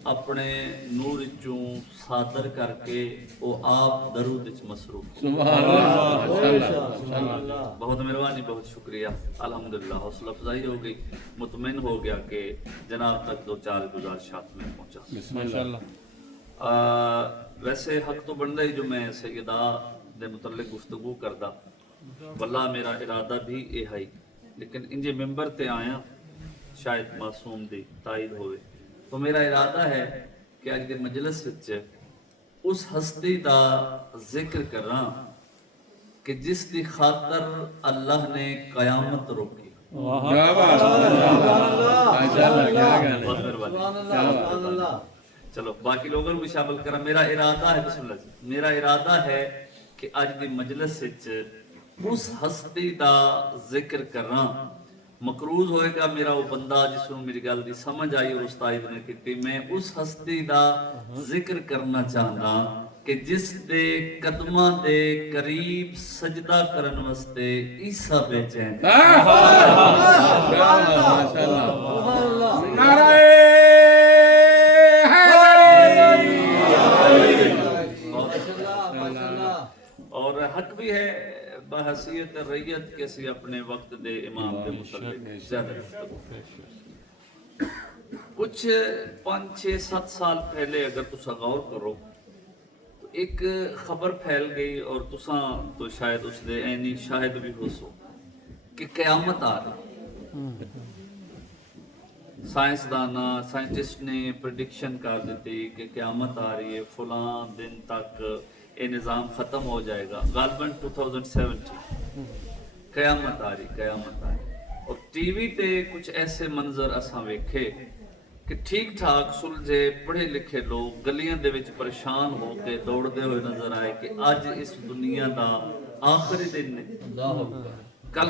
اپنے نور چوں صادر کر کے او آپ درود وچ مصروف سبحان اللہ بہت مہربانی بہت شکریہ الحمدللہ حوصلہ افزائی ہو گئی مطمئن ہو گیا کہ جناب تک دو چار گزارشات میں پہنچا ماشاءاللہ ویسے حق تو بنتا ہی جو میں سیدہ دے متعلق گفتگو کردا واللہ میرا ارادہ بھی یہ ہے لیکن انجے ممبر تے آیا شاید معصوم دی تائید ہوئے تو میرا ارادہ ہے کہ آج کے مجلس وچ اس ہستی دا ذکر کراں کہ جس دی خاطر اللہ نے قیامت روکی بہت مہربانی چلو باقی لوگوں بھی شامل کرا میرا ارادہ ہے بسم اللہ جی میرا ارادہ ہے کہ آج دی مجلس وچ اس ہستی دا ذکر کرنا مقروض ہوئے گا میرا وہ بندہ جس کو میری گل دی سمجھ آئی اور استاد نے کیتی میں اس ہستی دا ذکر کرنا چاہنا کہ جس دے قدماں دے قریب سجدہ کرن واسطے عیسیٰ بے چین اور حق بھی ہے بحیثیت ریت کسی اپنے وقت دے امام دے متعلق زیادہ گفتگو کچھ 5-6-7 سال پہلے اگر تسا غور کرو تو ایک خبر پھیل گئی اور تسا تو شاید اس دے عینی شاہد بھی ہو سو کہ قیامت آ رہی سائنسدانہ سائنٹسٹ نے پریڈکشن کر دیتی کہ قیامت آ رہی ہے فلاں دن تک یہ نظام ختم ہو جائے گا غالباً 2070 قیامت آ رہی اور ٹی وی تے کچھ ایسے منظر اساں ویکھے ਕਿ ਠੀਕ ਠਾਕ ਸੁਲਝੇ ਪੜ੍ਹੇ ਲਿਖੇ ਲੋਕ ਗਲੀਆਂ ਦੇ ਵਿੱਚ ਪਰੇਸ਼ਾਨ ਹੋ ਕੇ ਦੌੜਦੇ ਹੋਏ ਨਜ਼ਰ ਆਏ ਕਿ ਅੱਜ ਇਸ ਦੁਨੀਆ ਦਾ ਆਖਰੀ ਦਿਨ ਨੇ, ਕੱਲ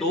2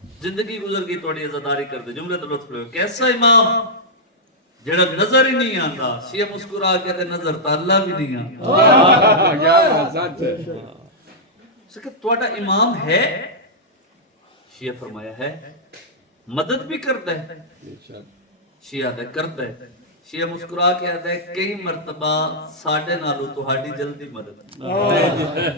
ਜ਼ਿੰਦਗੀ ਗੁਜ਼ਰ ਗਈ ਤੁਹਾਡੀ ਅਜ਼ਾਦਾਰੀ ਕਰਦੇ ਜੁਮਲੇ ਦਾ ਲੁਤਫ ਲਓ ਕੈਸਾ ਇਮਾਮ ਜਿਹੜਾ ਨਜ਼ਰ ਹੀ ਨਹੀਂ ਆਂਦਾ ਸ਼ੀਆ ਮੁਸਕਰਾ ਕੇ ਤੇ ਨਜ਼ਰ ਤਾਂ ਅੱਲਾ ਵੀ ਨਹੀਂ ਆਂਦਾ ਸਕੇ ਤੁਹਾਡਾ ਇਮਾਮ ਹੈ ਸ਼ੀਆ ਫਰਮਾਇਆ ਹੈ ਮਦਦ ਵੀ ਕਰਦਾ ਹੈ ਸ਼ੀਆ ਦਾ ਕਰਦਾ ਹੈ ਸ਼ੀਆ ਮੁਸਕਰਾ ਕੇ ਆਦਾ ਹੈ ਕਈ ਮਰਤਬਾ ਸਾਡੇ ਨਾਲੋਂ ਤੁਹਾਡੀ ਜਲਦੀ ਮਦਦ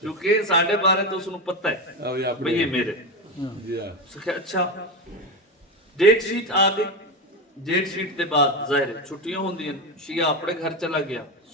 ਕਿਉਂਕਿ ਸਾਡੇ ਬਾਰੇ ਤਾਂ ਉਸਨੂੰ ਪਤਾ ਹੈ ਬਈ ਇਹ ਮੇਰੇ ਸਕੇ ਅੱਛਾ ਡੇਟ ਸ਼ੀਟ ਆ ਗਈ ਡੇਟ ਸ਼ੀਟ ਦੇ ਬਾਅਦ ਜ਼ਾਹਿਰ ਛੁੱਟੀਆਂ ਹੁੰਦੀਆਂ ਸ਼ੀਆ ਆਪਣੇ ਘਰ ਚਲਾ ਗਿਆ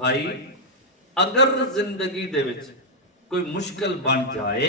ਭਾਈ ਅਗਰ ਜ਼ਿੰਦਗੀ ਦੇ ਵਿੱਚ ਕੋਈ ਮੁਸ਼ਕਲ ਬਣ ਜਾਏ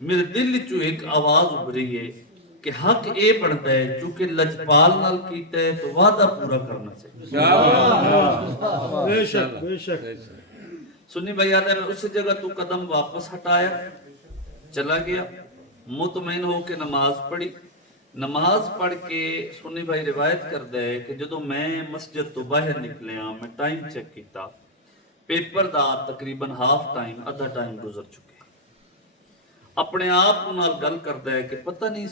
میرے دل چو ایک آواز ابھری ہے کہ حق اے بنتا ہے چونکہ لجپال نال کیتا ہے تو وعدہ پورا کرنا چاہیے. بے شک بے شک. سنی بھائی آتا ہے اس جگہ تو قدم واپس ہٹایا, چلا گیا, مطمئن ہو کے نماز پڑھی. نماز پڑھ کے سنی بھائی روایت کرتا ہے کہ جدو میں مسجد تو باہر نکلیا میں ٹائم چیک کیتا, پیپر دا تقریباً ہاف ٹائم ادھا ٹائم گزر چکے. اپنے آپ کو نال گل کرتا ہے کہ پتہ نہیں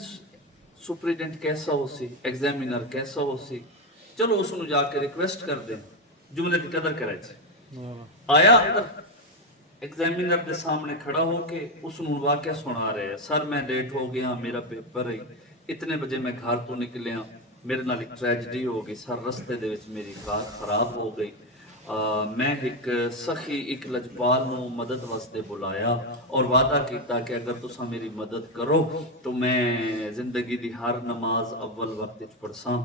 سپریڈنٹ کیسا ہو سی, ایگزامینر کیسا ہو سی, چلو اس نو جا کے ریکویسٹ کر دیں, جملے کی قدر کرے چاہے. آیا اندر, ایگزامینر دے سامنے کھڑا ہو کے اس نو واقعہ سنا رہے ہیں, سر میں لیٹ ہو گیا, میرا پیپر ہے, اتنے بجے میں گھر تو نکلیا, میرے نال ایک ٹریجڈی ہو گئی, سر رستے دے وچ میری کار خراب ہو گئی, میں ایک سخی ایک لجپال نو مدد واسطے بلایا اور وعدہ کیتا کہ اگر تساں میری مدد کرو تو میں زندگی دی ہر نماز اول وقت وچ پڑھساں.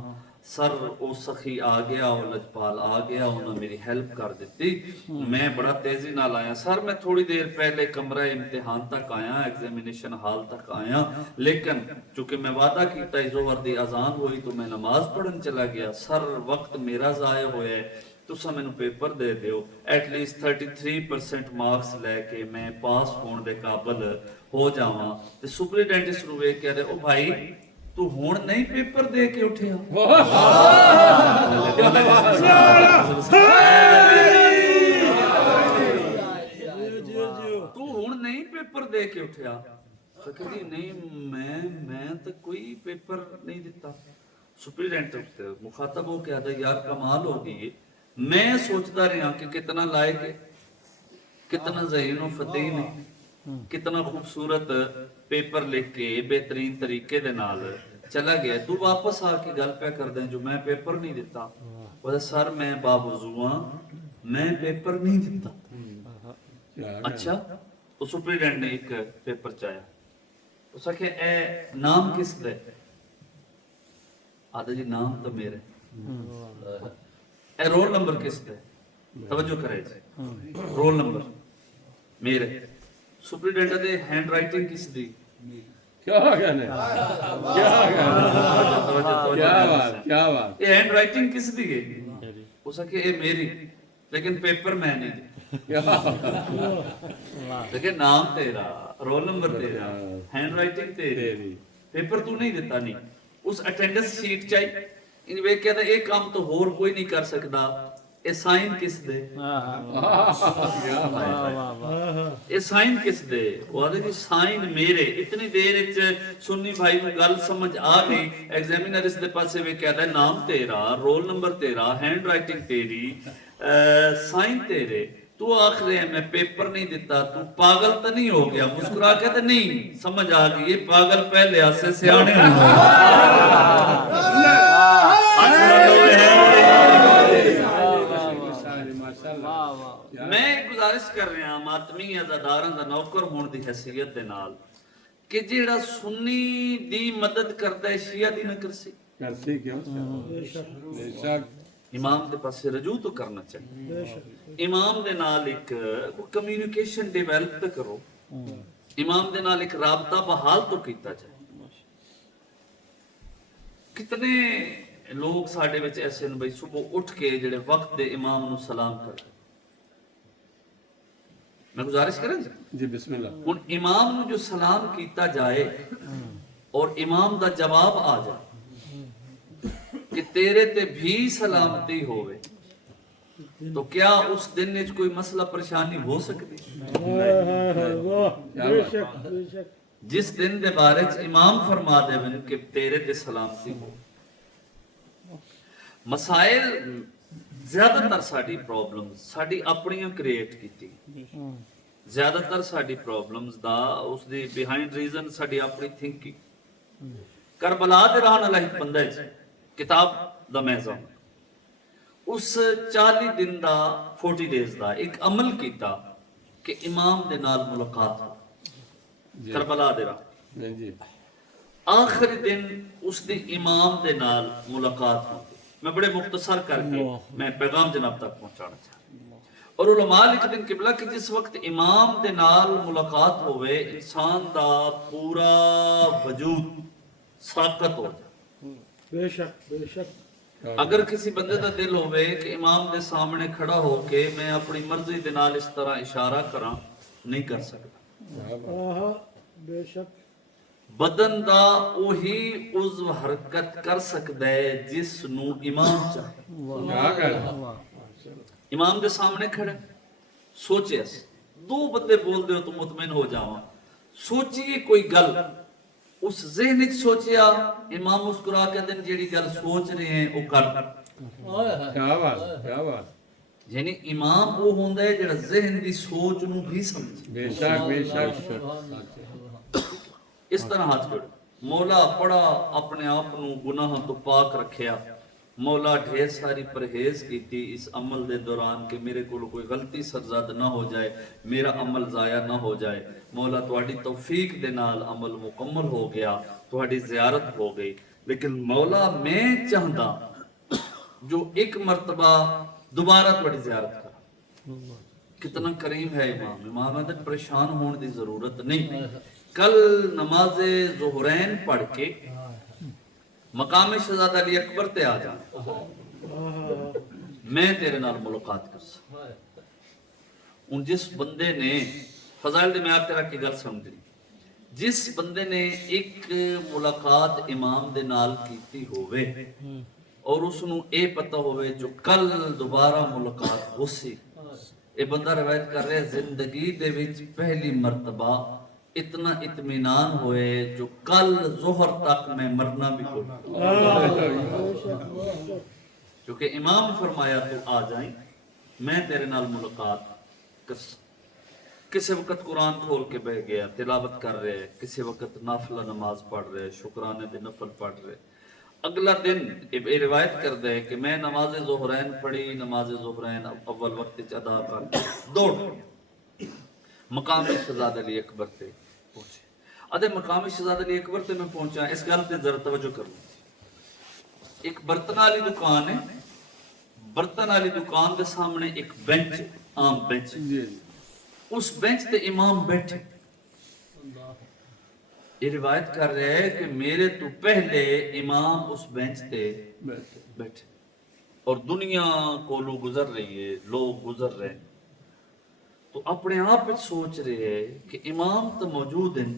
سر او سخی آ گیا, او لجپال آ گیا, انہوں میری ہیلپ کر دیتی. میں بڑا تیزی نال آیا, سر میں تھوڑی دیر پہلے کمرہ امتحان تک آیا, ایگزامینیشن ہال تک آیا, لیکن چونکہ میں وعدہ کیتا ہے ظہر دی اذان ہوئی تو میں نماز پڑھن چلا گیا. سر وقت میرا ضائع ہویا ہے, تسا میں پیپر دے دیو, ایٹ لیسٹ 33% مارکس لے کے میں پاس ہون دے قابل ہو جاواں. تے سپریڈنٹ اس نو ویکھ کہہ دے, او بھائی تو ہون نہیں پیپر دے کے اٹھیا؟ تو ہون نہیں پیپر دے کے اٹھیا؟ کہتی نہیں میں تو کوئی پیپر نہیں دیتا. سپریڈنٹ مخاطب ہو کے آدھا یار کمال ہو گئی ہے, میں سوچتا رہا کہ کتنا لائق ہے, کتنا ذہین و فتین ہے, کتنا خوبصورت پیپر لکھ کے بہترین طریقے دے نال چلا گیا, تو واپس آ کے گل پہ کر دیں جو میں پیپر نہیں دیتا. وہ سر میں باوضو ہاں, میں پیپر نہیں دیتا. اچھا, تو سپریڈنٹ نے ایک پیپر چاہیا, اس کہ اے نام کس دے؟ آدھا جی نام تو میرے. اے رول نمبر کس دے؟ توجہ کرے جی, رول نمبر میرے. سپریڈنٹ دے ہینڈ رائٹنگ کس دی؟ کیا کہنے, کیا بات, یہ ہینڈ رائٹنگ کس دی گئی؟ اس کہ اے میری, لیکن پیپر میں نہیں دی. لیکن نام تیرا, رول نمبر تیرا, ہینڈ رائٹنگ تیری, پیپر تو نہیں دیتا. نہیں, اس اٹینڈنس شیٹ چاہیے. ان وے کہتا ہے ایک کام تو ہور کوئی نہیں کر سکتا, اے سائن کس دے؟ اے سائن کس دے؟ وہ آدھے کہ سائن میرے. اتنی دیر سنی بھائی کو گل سمجھ آ گئی. ایگزامینر اس دے پاسے وہ کہتا ہے نام تیرا, رول نمبر تیرا, ہینڈ رائٹنگ تیری, سائن تیرے, تو آخر ہے میں پیپر نہیں دیتا, تو پاگل تو نہیں ہو گیا؟ مسکرا کہتا نہیں, سمجھ آ گئی یہ پاگل پہلے آسے سیانے میں گزارش کر رہا ہوں ماتمی عزاداراں دا نوکر ہون دی حیثیت دے نال کہ جیڑا سنی دی مدد کرتا ہے شیعہ دی نہ کرسی. کرسی کیوں؟ بے شک امام دے پاسے رجوع تو کرنا چاہیے, امام دے نال ایک کمیونیکیشن ڈیویلپ تو کرو, امام دے نال ایک رابطہ بحال تو کیتا جائے. کتنے لوگ ساڈے وچ ایسے ہیں بھائی صبح اٹھ کے جڑے وقت دے امام نو سلام کرتے. میں گزارش کریں جی بسم اللہ. ہن امام نو جو سلام کیتا جائے اور امام دا جواب آ جائے کہ تیرے تے بھی سلامتی ہوئے, تو کیا اس دن وچ کوئی مسئلہ پریشانی ہو سکتی؟ جس دن دے بارے امام فرما دے بن کہ تیرے تے سلامتی ہو. مسائل زیادہ تر ساڈی پرابلمز ساڈی اپنیاں کریٹ کیتی, زیادہ تر ساڈی پرابلمز دا اس دی بیہائنڈ ریزن ساڈی اپنی تھنکنگ. کربلا دے راہ نال ایک بندہ ہے کتاب دا میزان, اس 40 دن دا 40 ڈیز دا ایک عمل کیتا کہ امام دے نال ملاقات ہو کربلا دے راہ. جی آخری دن اس دی امام دے نال ملاقات ہو. میں بڑے مختصر کر کے میں پیغام جناب تک پہنچانا چاہتا. اور علماء لکھتے ہیں قبلہ کہ جس وقت امام دے نال ملاقات ہوئے انسان دا پورا وجود ساکت ہو جائے. بے شک بے شک. اگر کسی بندے دا دل ہوئے کہ امام دے سامنے کھڑا ہو کے میں اپنی مرضی دے نال اس طرح اشارہ کراں, نہیں کر سکتا. بے شک. بدن دا وہی عضو حرکت کر سکتا ہے جس نو امام چاہے. امام دے سامنے کھڑے, سوچے اس دو بندے بول دے ہو تو مطمئن ہو جاواں, سوچیے کوئی گل, اس ذہن وچ سوچیا, امام مسکرا کے دن جیڑی گل سوچ رہے ہیں وہ کر. کیا بات کیا بات. یعنی امام وہ ہوندا ہے جڑا ذہن دی سوچ نو بھی سمجھے. بے شک بے شک. اس طرح ہاتھ جوڑ. مولا پڑا اپنے آپ نو گناہ تو پاک رکھیا, مولا ڈھیر ساری پرہیز کیتی اس عمل دے دوران کہ میرے کو کوئی غلطی سرزد نہ ہو جائے, میرا عمل ضائع نہ ہو جائے. مولا تواڈی توفیق دے نال عمل مکمل ہو گیا, تواڈی زیارت ہو گئی. لیکن مولا میں چاہتا جو ایک مرتبہ دوبارہ تواڈی زیارت کرا. کتنا کریم ہے امام. امام نے پریشان ہونے دی ضرورت نہیں. کل نماز ظہرین پڑھ کے مقام شہزادہ علی اکبر تے آ جا, میں تیرے نال ملاقات کر سا. ان جس بندے نے فضائل دے معیار تے رکھ کے گل سمجھ لی, جس بندے نے ایک ملاقات امام دے نال کیتی ہوئے اور اس نو اے پتہ ہوئے جو کل دوبارہ ملاقات ہو سی, اے بندہ روایت کر رہے زندگی دے وچ پہلی مرتبہ اتنا اطمینان ہوئے جو کل ظہر تک میں مرنا بھی ہو. کیونکہ امام فرمایا تو آ جائیں, میں تیرے نال ملاقات کر. کسی وقت قرآن کھول کے بہ گیا تلاوت کر رہے, کسی وقت نافلہ نماز پڑھ رہے, شکرانے دے نفل پڑھ رہے. اگلا دن یہ روایت کر دے کہ میں نماز ظہرین پڑھی, نماز ظہرین اول وقت ادا کر دوڑ مقام شہزادہ علی اکبر تے پہنچے. ادھے مقام شہزادہ علی اکبر تے میں پہنچا, اس گل تے ذرا توجہ کروں. ایک برتن والی دکان ہے, برتن والی دکان دے سامنے ایک بینچ, عام بینچ, اس بینچ تے امام بیٹھے. یہ روایت کر رہے ہیں کہ میرے تو پہلے امام اس بینچ تے بیٹھے اور دنیا کو لوگ گزر رہی ہے, لوگ گزر رہے ہیں. تو اپنے آپ سوچ رہے ہیں کہ امام تو موجود ہیں,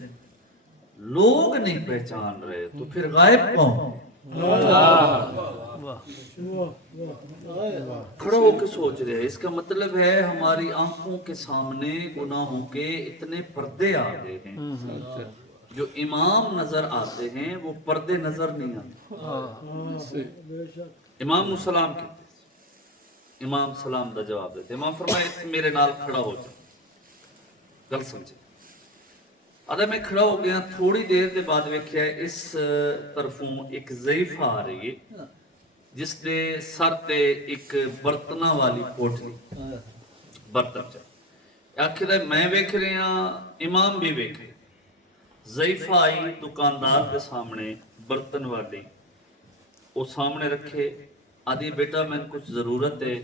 لوگ نہیں پہچان رہے, تو پھر غائب کون؟ کھڑا ہو کے سوچ رہے ہیں. اس کا مطلب ہے ہماری آنکھوں کے سامنے گناہوں کے اتنے پردے آ گئے ہیں, جو امام نظر آتے ہیں وہ پردے نظر نہیں آتے. امام نے سلام کہتے, امام سلام دا جواب دیتے. امام فرمائے میرے نال کھڑا ہو جا. گل سمجھے. ادا میں کھڑا ہو گیا, تھوڑی دیر دے بعد ویکھیا اس طرفوں ایک ضعیفہ آ رہی ہے جس دے سر تے ایک برتنا والی پوٹلی, برتن چ آخر میں ویکھ رہے ہاں, امام بھی ویکھ رہے. ضعیفہ آئی دکاندار دے سامنے برتن والی, وہ سامنے رکھے. آدھی بیٹا میں کچھ ضرورت ہے,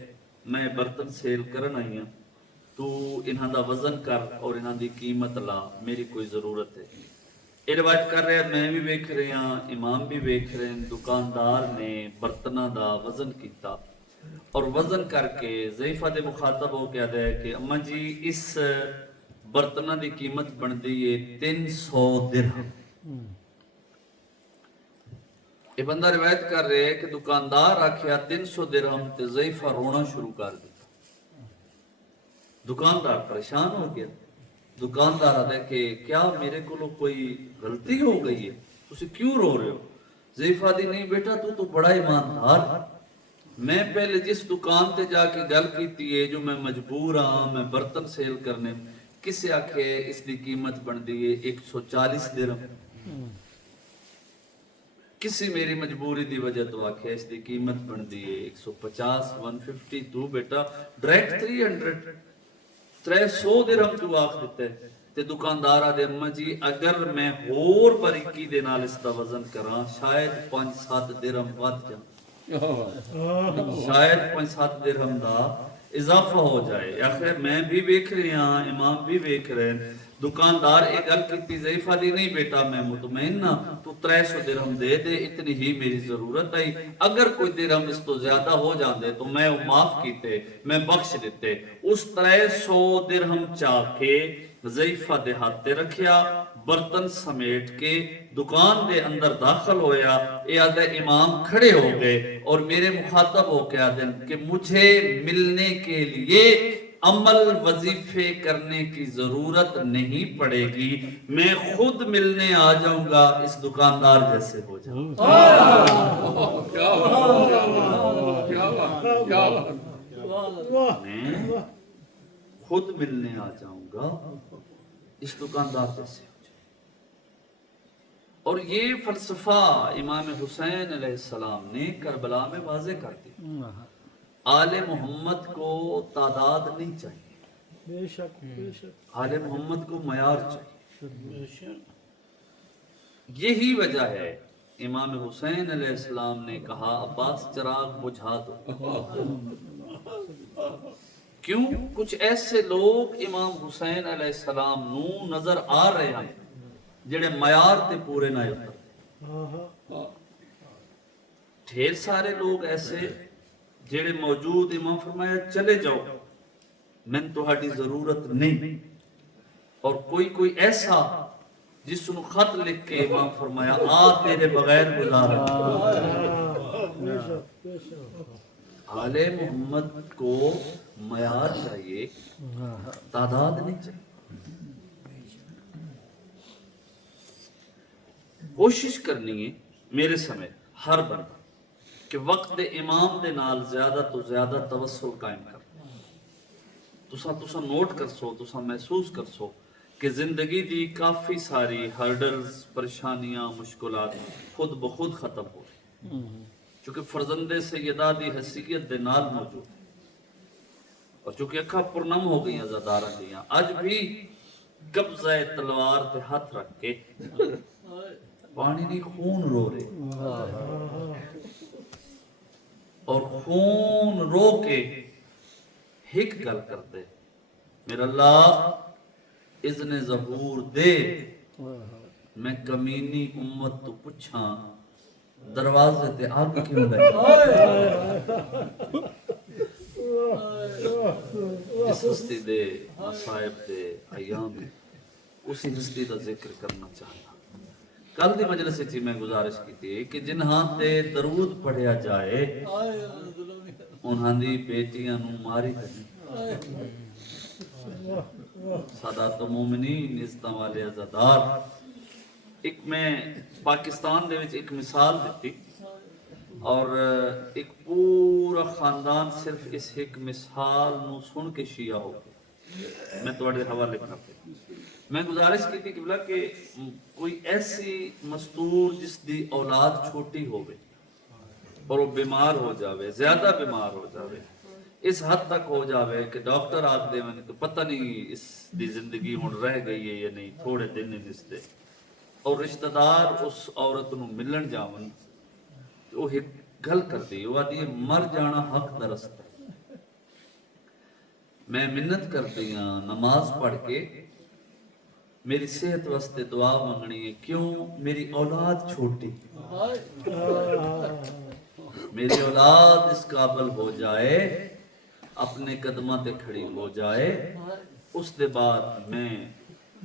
میں برتن سیل کرن آئی ہوں, تو انہاں دا وزن کر اور انہاں دی قیمت لا, میری کوئی ضرورت ہے. یہ روایت کر رہے ہیں, میں بھی ویکھ رہے ہاں, امام بھی ویکھ رہے ہیں. دکاندار نے برتناں دا وزن کیتا اور وزن کر کے ضعیفہ دے مخاطب ہو گیا ہے کہ اماں جی اس برتناں دی قیمت بندی ہے 300 درہم. یہ بندہ روایت کر رہے ہیں کہ دکاندار آکھیا 300 درہم, تے ضعیفہ رونا شروع کر دیتا. دکاندار پریشان ہو گیا. دکاندار آدھے کہ کیا میرے کو کوئی غلطی ہو گئی ہے, تسی کیوں رو رہے ہو؟ ضعیفہ دی نہیں بیٹا تو بڑا ایماندار. میں پہلے جس دکان تے جا کے گل کیتی ہے جو میں مجبور ہاں میں برتن سیل کرنے, کسے آکھے اس دی قیمت بندی ہے 140 درہم. کسی میری مجبوری دی وجہ تو آکھے اس دی قیمت بندی ہے 150 150. تو بیٹا ڈائریکٹ 300 درہم تو آکھ دیتے. تے دکاندار آدھے اماں جی اگر میں ہور باریکی دے نال اس دا وزن کراں شاید 5-7 درہم ود جاں, شاید 5-7 درہم دا اضافہ ہو جائے. یا خیر میں بھی ویکھ رہے ہیں, امام بھی ویکھ رہے ہیں. دکاندار ایک گل کیتی ضعیفہ دی نہیں بیٹا میں مطمئن نہ, تو 300 درہم دے دے, اتنی ہی میری ضرورت آئی. اگر کوئی درہم اس تو زیادہ ہو جاندے تو میں وہ معاف کیتے, میں بخش دیتے. اس 300 درہم چاہ کے ضعیفہ دے ہاتھ تے رکھیا, برتن سمیٹ کے دکان دے اندر داخل ہویا. اے آدھے امام کھڑے ہو گئے اور میرے مخاطب ہو کے آدھے کہ مجھے ملنے کے لیے عمل وظیفے کرنے کی ضرورت نہیں پڑے گی, میں خود ملنے آ جاؤں گا, اس دکاندار جیسے ہو جاؤں گا. میں خود ملنے آ جاؤں گا, اس دکاندار جیسے ہو جاؤں گا. اور یہ فلسفہ امام حسین علیہ السلام نے کربلا میں واضح کر دیا. آل محمد کو تعداد نہیں چاہیے, بے شک بے شک آل محمد کو معیار چاہیے. بے شک. یہی وجہ ہے امام حسین علیہ السلام نے کہا عباس چراغ بجھا دو. کیوں؟ کچھ ایسے لوگ امام حسین علیہ السلام نو نظر آ رہے ہیں جڑے معیار تے پورے نہ اترتے. ڈھیر سارے لوگ ایسے جڑے موجود, امام فرمایا چلے جاؤ, میں تہاڈی ضرورت نہیں. اور کوئی ایسا جس نو خط لکھ کے امام فرمایا آ تیرے بغیر گزارا. بے شک بے شک. آل محمد کو معیار چاہیے, تعداد نہیں چاہیے. کوشش کرنی ہے میرے سمیت ہر بندہ کہ وقت امام دے نال زیادہ تو زیادہ توسل قائم کر. تسا نوٹ کر سو, تسا محسوس کر سو کہ زندگی دی کافی ساری ہرڈلز, پریشانیاں, مشکلات خود بخود ختم ہو رہی, چونکہ فرزند سیدہ دی حیثیت دے نال موجود ہے. اور چونکہ اکھا پرنم ہو گئی عزاداراں دیاں, اج بھی قبضہ تلوار تے ہاتھ رکھ کے پانی نہیں خون رو رہے, اور خون رو کے ہک گل کر دے, میرا اللہ اذن ظہور دے, میں کمینی امت تو پچھاں دروازے تے آگ کیوں لگے. اس ہستی دے مصائب دے ایام اسی ہستی دا ذکر کرنا چاہتا. کل دی مجلس سے میں گزارش کی تھی کہ جنہاں تے درود پڑھیا جائے انہاں دی بیٹیاں نو ماری دیں. سادات مومنین, عزتاں والے عزادار, ایک میں پاکستان دے وچ ایک مثال دیتی, اور ایک پورا خاندان صرف اس ایک مثال نو سن کے شیعہ ہو گیا. میں تواڈے حوالے کرتے میں گزارش کی تھی کہ کوئی ایسی مستور جس دی اولاد چھوٹی ہوئے اور وہ بیمار ہو جاوے, زیادہ بیمار ہو جاوے, اس حد تک ہو جاوے کہ ڈاکٹر آکھ دے میں تو پتہ نہیں اس دی زندگی ہن رہ گئی ہے یا نہیں, تھوڑے دن ہی نستے, اور رشتہ دار اس عورت نو ملن جاون وہ ایک گل کر دی, وہ آدھی مر جانا حق درست ہے. میں منت کر دی ہاں نماز پڑھ کے میری صحت واسطے دعا مانگنی ہے, کیوں؟ میری اولاد چھوٹی, میری اولاد اس قابل ہو جائے اپنے قدمہ تے کھڑی ہو جائے, اس دے بعد میں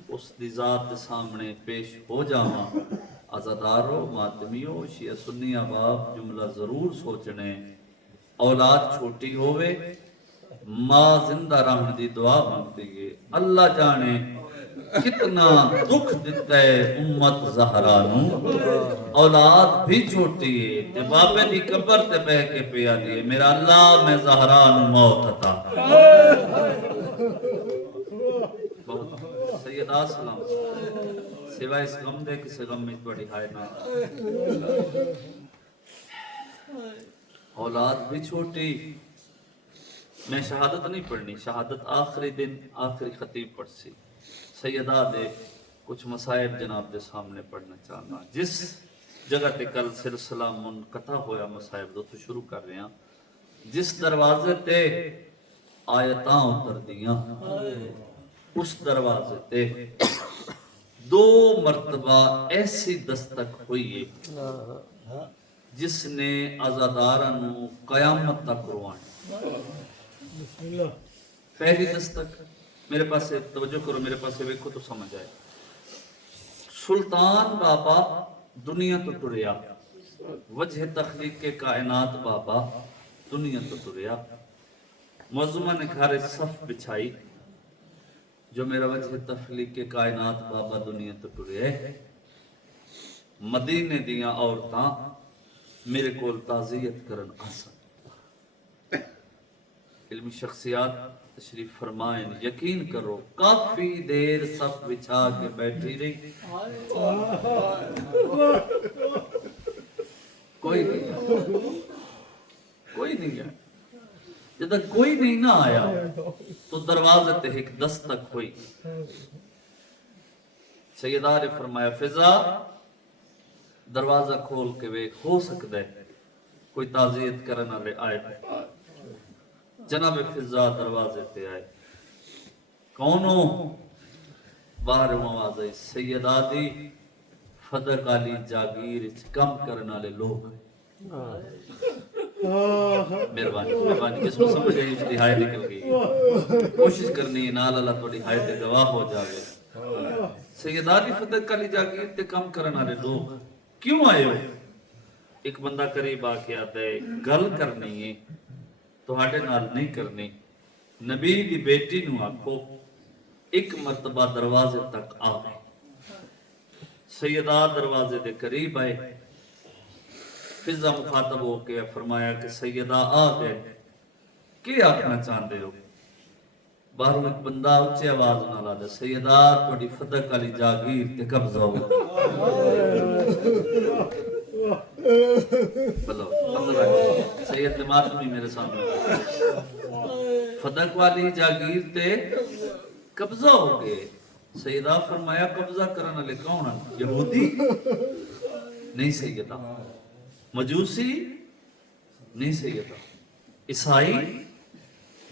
اس دی ذات دے سامنے پیش ہو جاواں. عزادارو, ماتمیو, شیعہ سنی احباب جملہ ضرور سوچنے, اولاد چھوٹی ہوئے, ماں زندہ رہن دی دعا مانگتی ہے. اللہ جانے کتنا دکھ دیتا ہے امت زہرا نو, اولاد بھی چھوٹی ہے تے بابے دی قبر تے بہ کے پیا دیے, میرا اللہ میں زہرا نو موت عطا. سیدہ سلام سوائے اس غم دے کسی غم میں بڑی ہائے نہ. اولاد بھی چھوٹی, میں شہادت نہیں پڑھنی, شہادت آخری دن آخری خطیب پڑھ سی. سیدہ دے کچھ مصائب جناب دے سامنے پڑھنا چاہنا. جس جگہ تے کل سلسلہ منقطع ہویا مصائب دو تو شروع کر رہے ہیں, جس دروازے تے آیتاں اتر دیاں اس دروازے تے 2 مرتبہ ایسی دستک ہوئی ہے جس نے عزاداراں نو قیامت تک روان. پہلی دستک میرے پاس توجہ کرو، میرے پاس ویکھو تو سمجھ آئے. سلطان بابا دنیا تو ٹریا، وجہ تخلیق کے کائنات بابا دنیا تو ٹریا. معظمہ نے گھر صف بچھائی جو میرا وجہ تخلیق کے کائنات بابا دنیا تو ٹریا. مدینے دیاں عورتاں میرے کول تعزیت کرن آسن. علمی شخصیات تشریف فرمائیں، یقین کرو کافی دیر صف بچھا کے بیٹھی رہی، کوئی نہیں آیا. جب تک کوئی نہیں نہ آیا تو دروازے تے ایک دستک ہوئی. سیدہ نے فرمایا فضا دروازہ کھول کے ویکھ، ہو سکتا ہے کوئی تعزیت کرنے والے آئے. جناب فضا دروازے تے آئے. کون ہو؟ باہر آواز آئی، سیدہ دی فدق علی جاگیر کم کرنے والے لوگ. مہربانی کس کو سمجھ گئی؟ اس کی ہائے نکل گئی. کوشش کرنی ہے نال اللہ تھوڑی ہائے تے گواہ ہو جاوے. سیدہ دی فدق علی جاگیر تے کم کرنے والے لوگ کیوں آئے ہو؟ ایک بندہ قریب آ کے آتا ہے، گل کرنی ہے تہاڈے نال نہیں کرنی. نبی دی بیٹی نو آکھو ایک مرتبہ دروازے تک آوے. سیدہ دروازے دے قریب آئے. فضا مخاطب ہو کے فرمایا کہ سیدہ آ گئے، کیا آکھنا چاہتے ہو؟ باہروں ایک بندہ اچھی آواز نہ لا دے، سیدہ تھوڑی فدق علی جاگیر تے قبضہ ہو. بلو سید ماتمی میرے سامنے فدق والی جاگیر تے قبضہ ہو گئے. سیدہ فرمایا قبضہ کرنا لے کون ہے؟ یہودی نہیں سیدہ، مجوسی نہیں سیدہ، عیسائی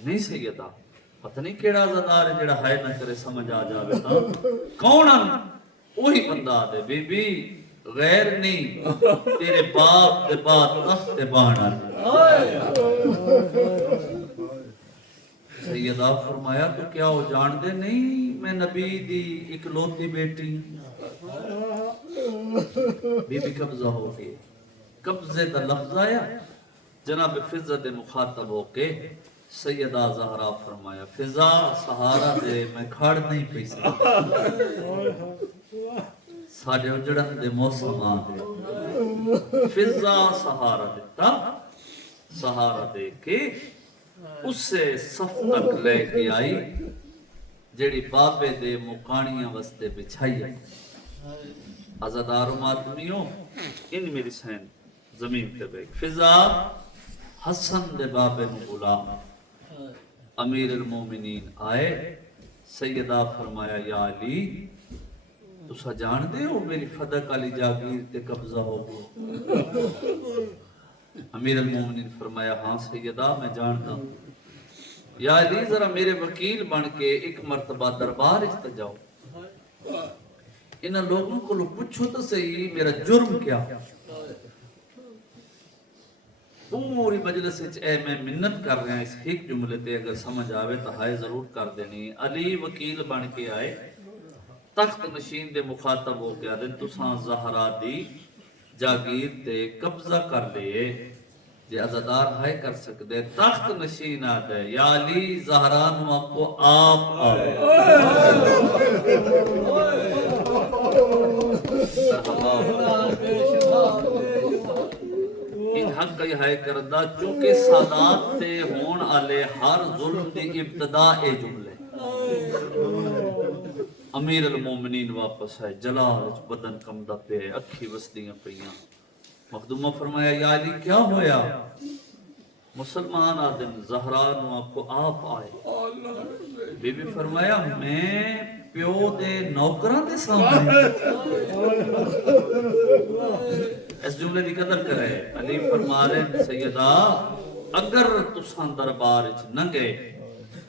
نہیں سیدہ. پتہ نہیں کیڑا عزادار ہے جڑا ہائے نہ کرے سمجھ آ جاوے تا کون ہے؟ وہی بندہ دے بی بی غیر نہیں تیرے باپ دے بعد تخت بانا. سیدہ فرمایا تو کیا ہو جان دے؟ نہیں میں نبی دی اکلوتی بیٹی. بی بی قبضہ ہو گئی. قبضے دا لفظ آیا. جناب فضا دے مخاطب ہو کے سیدہ زہرا فرمایا فضا سہارا دے میں کھڑ نہیں پی سکتا، ساڑھے اجڑن دے موسم آ گئے. فضا سہارا دیتا، سہارا دے کے اسے صف تک لے کے آئی جیڑی بابے دے مکانیاں وستے بچھائی ہے. عزادار و ماتمیوں ان میری سین زمین تے بیک. فضا حسن دے بابے نو بلا. امیر المومنین آئے. سیدہ فرمایا یا علی تسا جان دے ہو میری فدق علی جاگیر تے قبضہ ہو گو؟ امیر المومنین فرمایا ہاں سیدہ میں جانتا ہوں. یا علی ذرا میرے وکیل بن کے ایک مرتبہ دربار اچھتا جاؤ، انہاں لوگوں کو پوچھو تو صحیح میرا جرم کیا. پوری مجلس اے میں منت کر رہا ہوں اس ایک جملے تے اگر سمجھ آوے تو ہائے ضرور کر دینی. علی وکیل بن کے آئے، تخت نشین دے مخاطب ہو گیا دے تساں زہرا دی جاگیر تے قبضہ کر لئے جے عزادار ہائے کر سکتے. تخت نشین آدھے یا علی زہرا نو آپ کو آپ آوے. ان حق کا یہ ہے کردہ چونکہ سادات تے ہون آلے ہر ظلم دی ابتدا اے جملے. امیر المومنین واپس ہے، جلال بدن کمدہ پہ اکھی وسدیاں پہیاں. مخدومہ فرمایا یا علی کیا ہویا؟ مسلمان آدم زہرا نو آپ کو آپ آئے. بی بی فرمایا میں پیو دے نوکران دے سامنے. اس جملے دی قدر کرے. علی فرما رہے سیدہ اگر تساں دربار اچ نہ گئے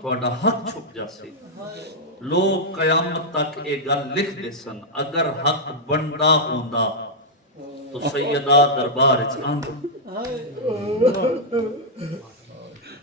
ਤੁਹਾਡਾ ਹੱਕ ਛੁਪ ਜਾਸੇ ਲੋਕ ਕਿਆਮਤ ਤੱਕ ਇਹ ਗੱਲ ਲਿਖਦੇ ਸਨ ਅਗਰ ਹੱਕ ਬਣਦਾ ਹੁੰਦਾ ਤਾਂ ਸੈਯਦਾ ਦਰਬਾਰ ਚ ਆਂਦਾ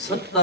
70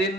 3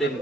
3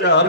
4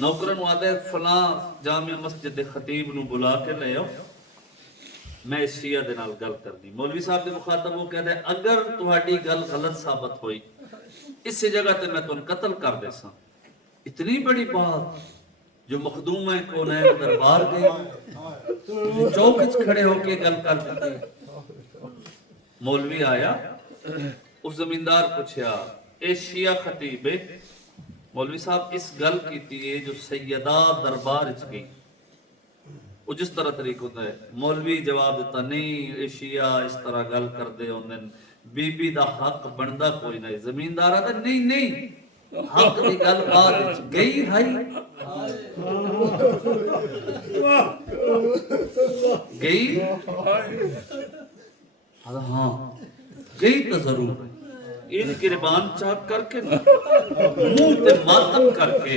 نوکروں نو آدھے فلاں جامع مسجد دے خطیب نو بلا کے لے آؤ میں اس شیعہ دے نال گل کرنی مولوی صاحب دے مخاطب وہ کہتے ہیں اگر تہاڈی گل غلط ثابت ہوئی اس جگہ تے میں تن قتل کر دے ساں اتنی بڑی بات جو مخدوم ہے کونین دربار گئی چوک وچ کھڑے ہو کے گل کر دیتی مولوی آیا اس زمیندار پوچھیا اے شیعہ خطیب ہے مولوی صاحب اس گل کیتی ہے جو سیدہ دربار وچ گئی وہ جس طرح طریق ہوتا ہے مولوی جواب دیتا نہیں اے شیعہ اس طرح گل کر دے انہیں بی بی دا حق بندا کوئی نہیں زمیندار آتا نہیں نہیں حق دی گل بعد وچ گئی ہائی گئی ہاں گئی تو ضرور ان گربان چاک کر کے منہ تے ماتم کر کے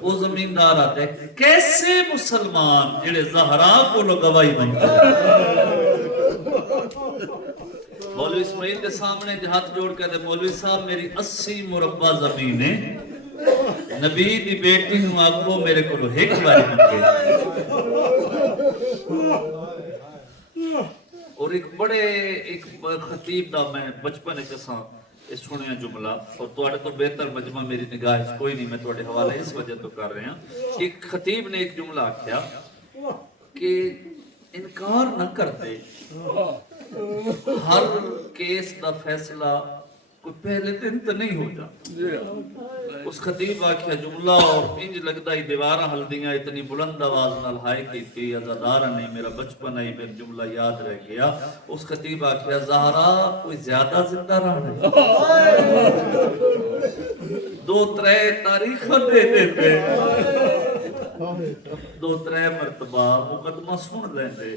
وہ زمیندار آتے کیسے مسلمان جڑے زہرا کو لو گواہی بنتے مولوی اسماعیل کے سامنے ہاتھ جوڑ کے دے مولوی صاحب میری 80 مربع زمین ہے نبی دی بیٹی ہوں آپ کو میرے کو لو ایک باری منگے اور ایک بڑے ایک خطیب دا میں بچپن کساں اس سنیا جملہ اور توڑے تو بہتر مجمع میری نگاہ کوئی نہیں میں توڑے حوالے اس وجہ تو کر رہے ہیں ایک خطیب نے ایک جملہ کیا کہ انکار نہ کرتے ہر کیس دا فیصلہ کوئی پہلے دن تو نہیں ہو جا اس خطیب آکھیا جملہ اور انج لگتا ہی دیوارہ ہلدیاں اتنی بلند آواز نال ہائے کی تھی ازادارہ نہیں میرا بچپن ہے پھر جملہ یاد رہ گیا اس خطیب آکھیا زہرا کوئی زیادہ زندہ رہا ہے 2-3 تاریخ دے دیتے 2-3 مرتبہ مقدمہ سن لیندے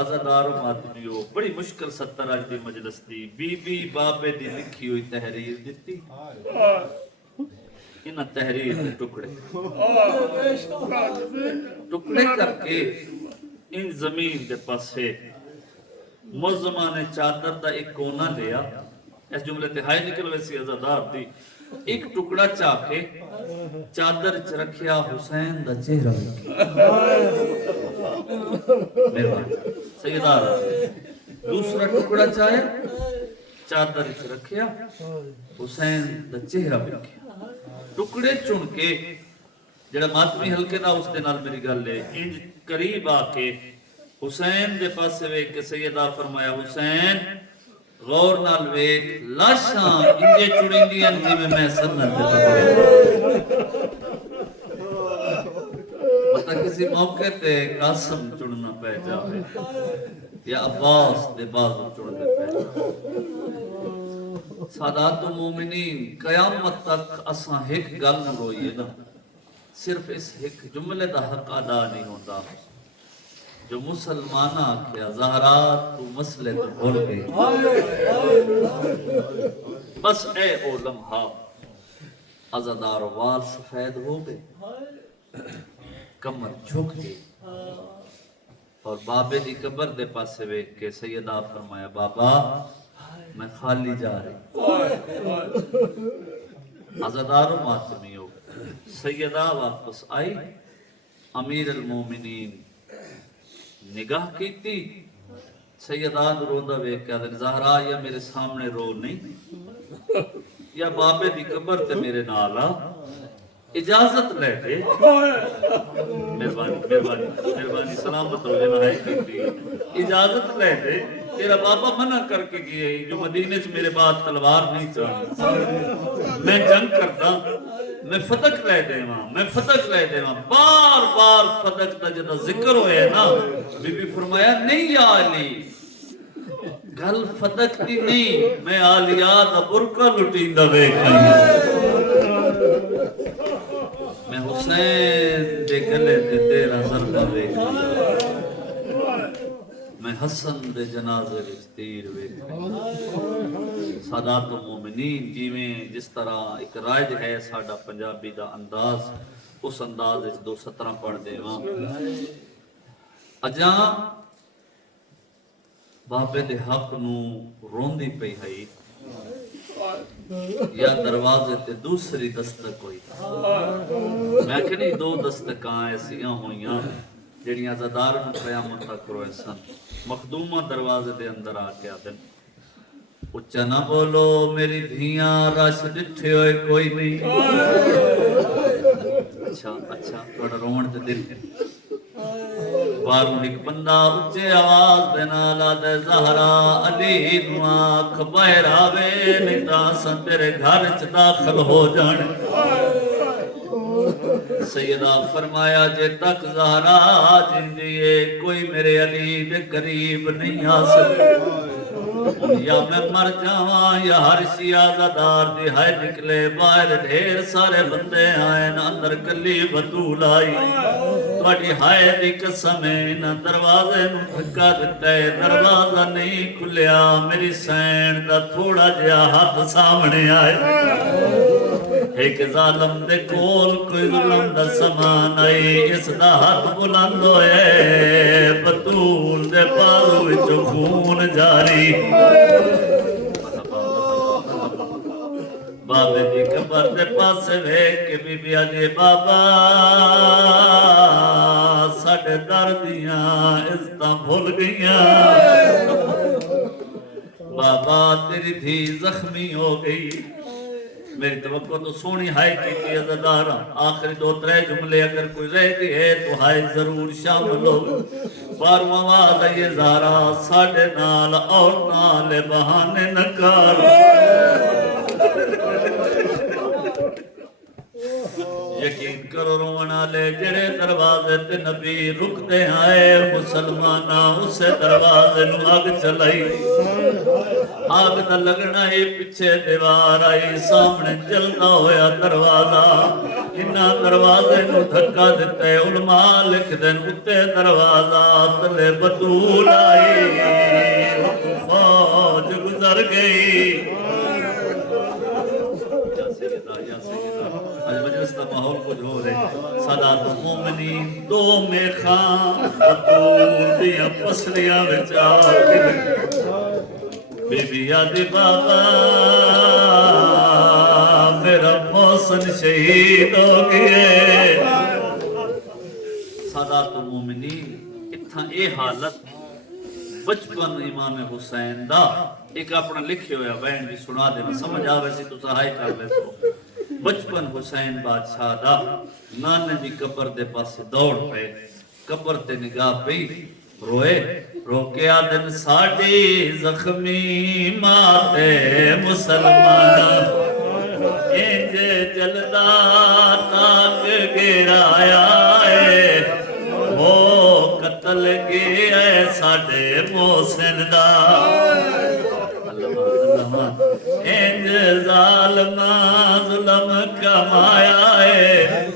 آزادار ماتمیو بڑی مشکل 70 آج دی مجلس دی بی بی بابے دی لکھی ہوئی تحریر دیتی انہاں تحریر دے ٹکڑے کر کے ان زمین دے پاسے ملزمہ نے چادر دا ایک کونا لیا اس جملے تہائی نکل ویسی ازادار دی ایک ٹکڑا چاہ کے چادر چ رکھیا حسین دا چہرہ سیدار دوسرا ٹکڑا چاہے چادر چ رکھیا حسین دا چہرہ رکھیا ٹکڑے چن کے جڑا ماتمی ہلکے نہ اس دے نال میری گل ہے انج قریب آ کے حسین دے پاسے ویکھ کے سیدہ فرمایا حسین غور نال ویکھ لاشاں انجے چڑیندیاں جویں میں سنت تے پتہ کسی موقع تے قاسم چڑنا پہ جاوے یا عباس دے بازو چڑنے پہ سادات مومنین قیامت تک اساں ایک گل نہ روئیے نا صرف اس ایک جملے دا حق ادا نہیں ہوتا جو مسلمانہ کیا زہرا تو مسئلے تو بھول گئی بس اے او لمحہ عزادار وال سفید ہو گئے کمر جھک گئی اور بابے دی قبر دے پاسے ویکھ کے سیدہ فرمایا بابا میں خالی جا رہی عزادار و ماتمیوں سیدہ واپس آئی امیر المومنین نگاہ کی تھی سیدہ روندہ ویکھ کے زہرا یا میرے سامنے رو نہیں یا بابے دی قبر تے میرے نالا اجازت لے دے مہربانی سلامت ہو جانا ہے کی تھی اجازت لے دے تیرا بابا منع کر کے گئے جو مدینے سے میرے بعد تلوار نہیں چاہتا میں جنگ کرتا میں فتق لے دے ماں میں فتق لے دے ماں بار بار فتق تا جدا ذکر ہوئے نا بی بی فرمایا نہیں یا علی گل فتق دی نہیں میں آلیات برکہ لٹیندہ بیکھائی میں حسین دے گلے دے تیرا ضربہ بیکھائی میں حسن دے جنازے وچ تیر ویکھائی سادات و مومنین جیویں جس طرح ایک رائج ہے ساڈا پنجابی دا انداز اس انداز وچ 217 پڑھ دے ہاں اجاں بابے دے حق نو روندی پئی ہے یا دروازے تے دوسری دستک ہوئی میں کہ نہیں دو دستکاں ایسیاں ہوئیاں جڑیاں عزادار نو قیامت تک روئے سن مخدومہ دروازے دے اندر آ کے آدن اچھا نہ بولو میری دھیاں رش ڈٹھے ہوئے کوئی نہیں اچھا تھوڑا رومن تے دل باروں ایک بندہ اچھے آواز دینا لادے زہرا علی نو آنکھ باہر آوے نہیں تاسن تیرے گھر چ داخل ہو جانے سیدہ فرمایا جے تک زہرا جندیے کوئی میرے علی دے قریب نہیں آ سکتا یا میں مر جاواں یا ہر شیعہ زدار دی ہائے نکلے باہر ڈھیر سارے بندے آئے نا اندر کلی بطول آئی توڑی ہائے دی قسمیں نا دروازے نو دھکا دیتا ہے دروازہ نہیں کھلیا میری سین دا تھوڑا جیا ہاتھ سامنے آئے ایک ظالم دے کول کوئی ظلم دا سامان آئی اس دا ہاتھ بلند ہوئے بطول دے بازو وچوں خون جاری بابے دی قبر دے پاسے ویکھ کے بی بی آجے بابا ساڈے دردیاں عزتاں بھول گئیاں بابا تیری دھی زخمی ہو گئی میری توقع تو سونی ہائی کی عزادارہ آخری 2-3 جملے اگر کوئی رہ گئی ہے تو ہائی ضرور شامل ہو باروں آواز آئیے زہرا ساڑھے نال اور نال بہانے نکار یقین کرو رونا لے جڑے دروازے تے نبی رک دے آئے مسلمانہ اسے دروازے نو آگ چلائی آگ نہ لگنا ہی پیچھے دیوار آئی سامنے جلنا ہویا دروازہ انہا دروازے نو دھکا دیتے علماء لکھ دیں اتے دروازہ تلے بطول آئی فوج گزر گئی یا سیدہ آج مجلس کا ماحول کچھ ہو رہے صدات مومنین دو میں خان بطول دیا پسلیاں بچا بی بی یادی بابا میرا محسن شہید ہو گئے صدات مومنین اتھا اے حالت بچپن امام حسین دا ایک اپنا لکھے ہویا بین بھی سنا دینا سمجھ آوے سی تو سہائی کر لے تو بچپن حسین بادشاہ دا نانے بھی قبر دے پاس دوڑ پہ قبر تے نگاہ پہ روئے روکے آدن ساڑی زخمی ماتے مسلمان انج جلدہ تاک گرایا ہے وہ قتل گیا ساڑے محسن دا انج ظالمہ ظلم کمایا ہے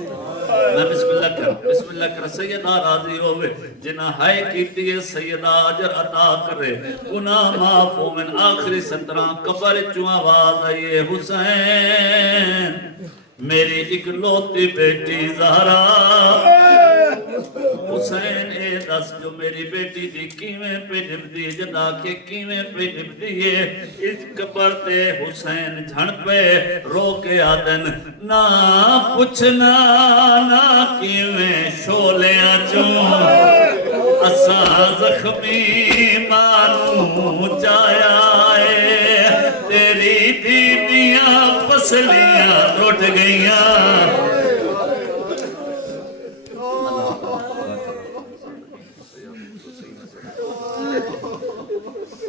میں بسم اللہ کر سیدہ راضی ہوئے جنہ ہائے کیتی ہے سیدہ عجر عطا کرے گناہ معاف ہو من آخری 17 قبر چوں آواز آئیے حسین میری اکلوتی بیٹی زہرا حسین اے دس جو میری بیٹی دی کیویں پہ نبدی جدا کے کیویں پہ نبدی ہے اس قبر تے حسین جھڑ پہ رو کے آدن نہ پوچھنا نہ کیویں شولیاں چوں اساں زخمی مانوں چایا ہے تیری دیدیاں پسلیاں ٹوٹ گئیاں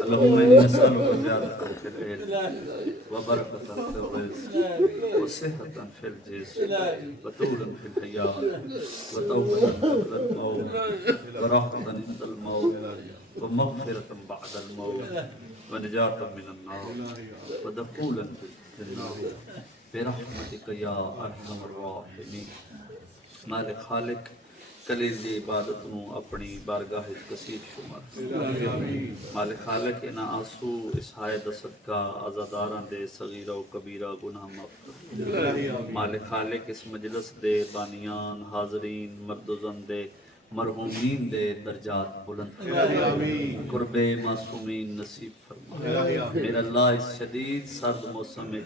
اللهم إني أسألك زيادة في العلم وبركة في الرزق وصحة في الجسم وطولا في الحياة وتوبة قبل الموت ورحمة عند الموت ومغفرة بعد الموت ونجاة من النار ودخولا في النار برحمتك يا أرحم الراحمين مالک خالق کلیل دی عبادت نو اپنی بارگاہ کثیر شمار مالک خالق انہا آنسو اس ہائے دا صدقہ عزاداراں دے صغیرہ و کبیرہ گناہ معاف مالک خالق اس مجلس دے بانیان حاضرین مرد و زن دے مرحومین دے درجات بلند قرب معصومین نصیب فرما میرا اللہ اس شدید سرد موسم میں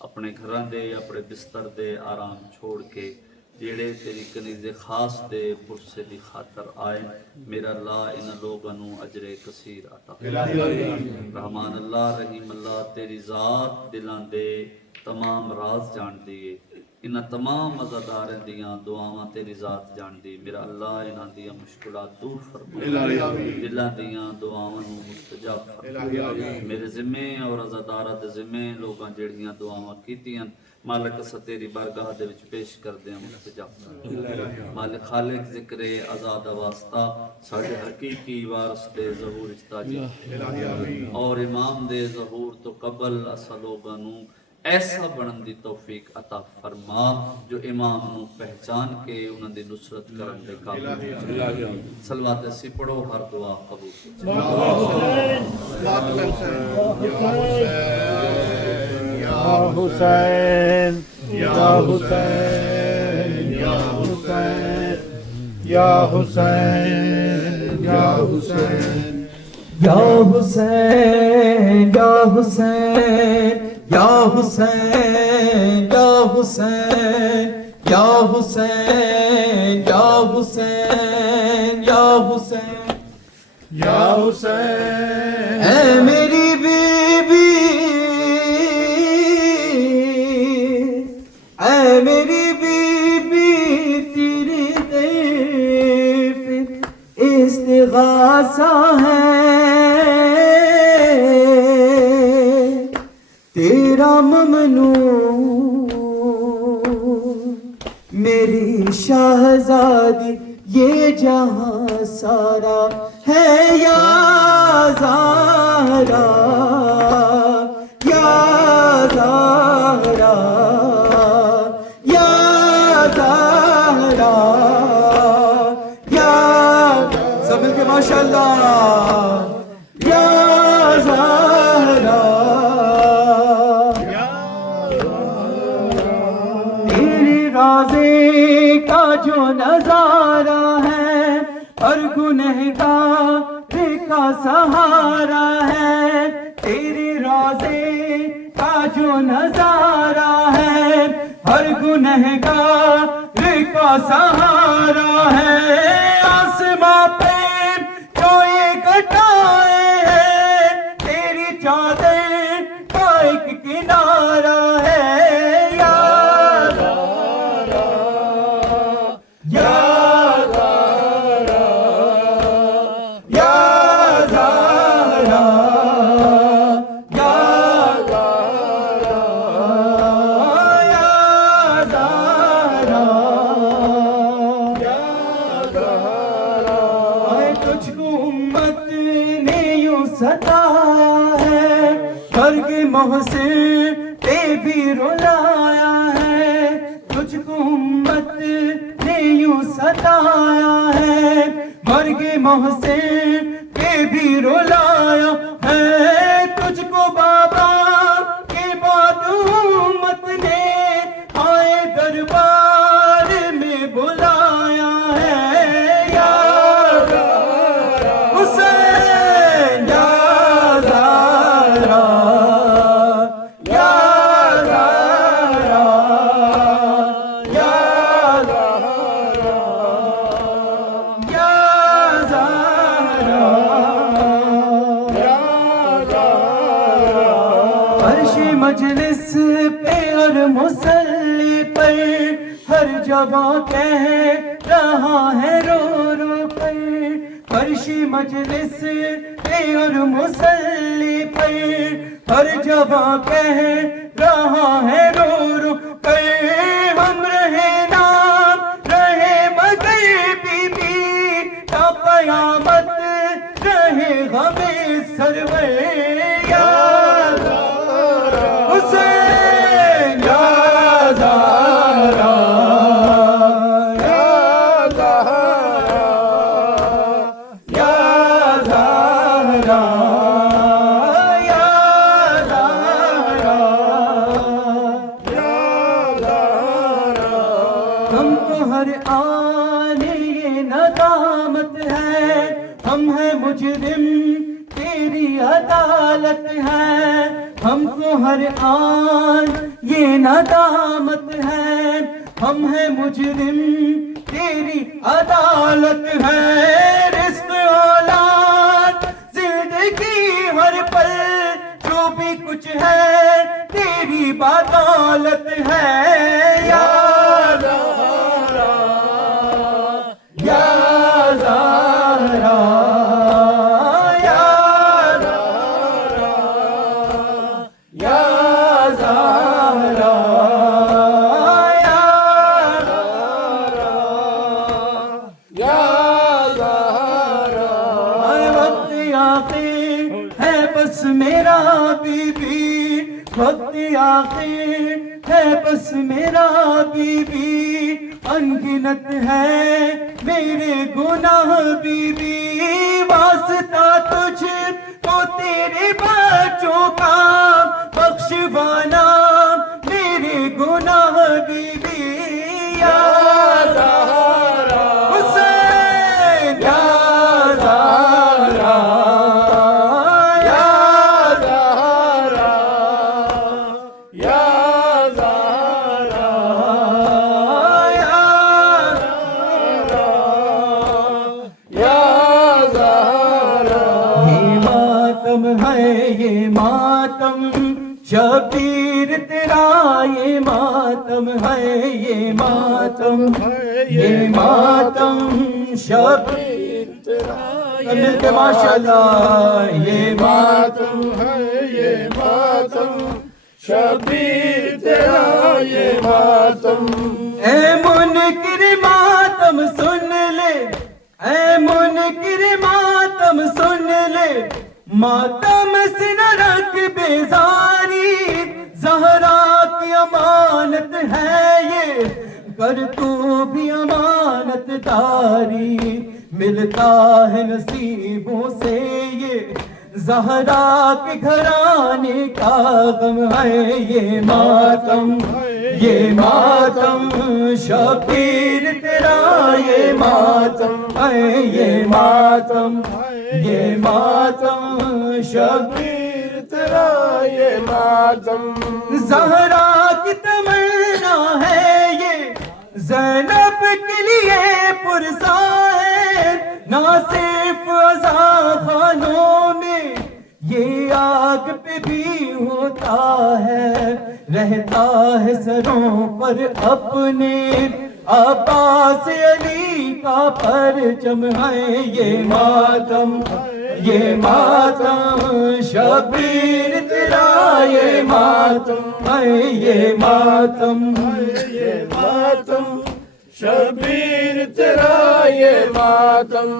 اپنے گھراں دے اپنے بستر دے آرام چھوڑ کے جیڑے تیری کنیز خاص دے پرسے دی خاطر آئے میرا اللہ ان لوگاں نو اجر کثیر عطا رحمان اللہ رحیم اللہ تیری ذات دلاں دے تمام راز جان دیے انہاں تمام عزاداریں دیاں دعاواں تیری ذات جان دی میرا اللہ انہاں دیاں مشکلات دور فرما دلاں دیاں دعاواں نو مستجاب فرما میرے ذمے اور عزاداراں دے ذمے لوگاں جڑیاں دعاواں کیتیاں مالک اسا تیری بارگاہ دے وچ پیش کر دیاں مستجاب فرما مالک خالق ذکر آزاد واسطہ ساڈے حقیقی وارث دے ظہور اجتاجی اور امام دے ظہور تو قبل اسا لوگاں نو ایسا بنن دی توفیق عطا فرما جو امام نو پہچان کے انہاں دی نصرت کرن دے قابل صلوات اسی پڑھو ہر دعا قبول حسین یا حسین یا حسین یا حسین یا حسین یا حسین یا حسین یا حسین یا حسین یا حسین یا حسین یا حسین یا حسین اے میری بیوی اے میری بیوی تیرے در پہ استغاثہ ہے تیرا ممنون میری شہزادی یہ جہاں سارا ہے یا زہرا یا زہرا یا زہرا یا سب مل کے ماشاءاللہ یا زہرا تیرے رازے کا جو نظارہ ہے ہر گنہگار کا سہارا ہے تیرے روضے کا جو نظارہ ہے ہر گنہگار کا سہارا ہے آسماں پہ جو یہ گھٹائیں ہیں تیری چادر کا ایک کنارہ ہے یا ستایا ہے مرگ محسن پہ بھی رلایا ہے تجھ کو امت نے یوں ستایا ہے مرگ محسن پہ بھی رلایا ہے تجھ کو بابا کے بعد امت نے آئے دربار میں بلایا ہے یا حسین یا زہرا یا زہرا یا زہرا یا زہرا یا زہرا فرش مجلس پہ اور مصلی پر ہر جگہ کہہ رہا ہے رو رو کر فرش مجلس پہ اور مصلی پر ہر جگہ کہہ رہا ہے رو رو کر ہم رہے نام رہے مگر بی بی تا قیامت رہے غم سرور یا حسین یا زہرا یا ہم کو ہر آن یہ ندامت ہے، ہم ہیں مجرم تیری عدالت ہے، رزق اولاد زندگی ہر پل جو بھی کچھ ہے تیری بدولت ہے، یا زہرا یا زہرا یا زہرا یا زہرا یا یا زہرا وقت آخر ہے بس میرا بی بی، وقت آخر ہے بس میرا بی بی، انگنت ہے میرے گناہ بی بی، واسطہ تجھ کو تیرے بچوں کا بخشوانا میرے گناہ بی بی، یا زہرا حسین یا زہرا یا زہرا یا زہرا یا زہرا یہ ماتم ہے یہ ماتم شبیر تیرا، یہ ماتم ہے یہ ماتم، یہ ماتم شبیر تیرا، مل کے ماشاءاللہ یہ ماتم ہے یہ ماتم شبیر تیرا یہ ماتم اے منکر ماتم سن لے، اے منکر ماتم سن لے، ماتم سے نہ رکھ بیزاری، زہرا کی امانت ہے یہ، کر تو بھی امانت داری، ملتا ہے نصیبوں سے یہ، زہرا کے گھرانے کا غم ہے یہ ماتم، یہ ماتم شبیر تیرا یہ ماتم ہے، یہ ماتم، یہ ماتم شبیر تیرا یہ ماتم زہرا کی تمنا ہے یہ، زینب کے لیے پرسا ہے، نہ صرف عزا خانوں میں یہ آگ پہ بھی ہوتا ہے، رہتا ہے سروں پر اپنے عباس علی کا پرچم ہے یہ ماتم، یہ ماتم شبیر تیرا یہ ماتم ہے، یہ ماتم، یہ ماتم شبیر تیرا یہ ماتم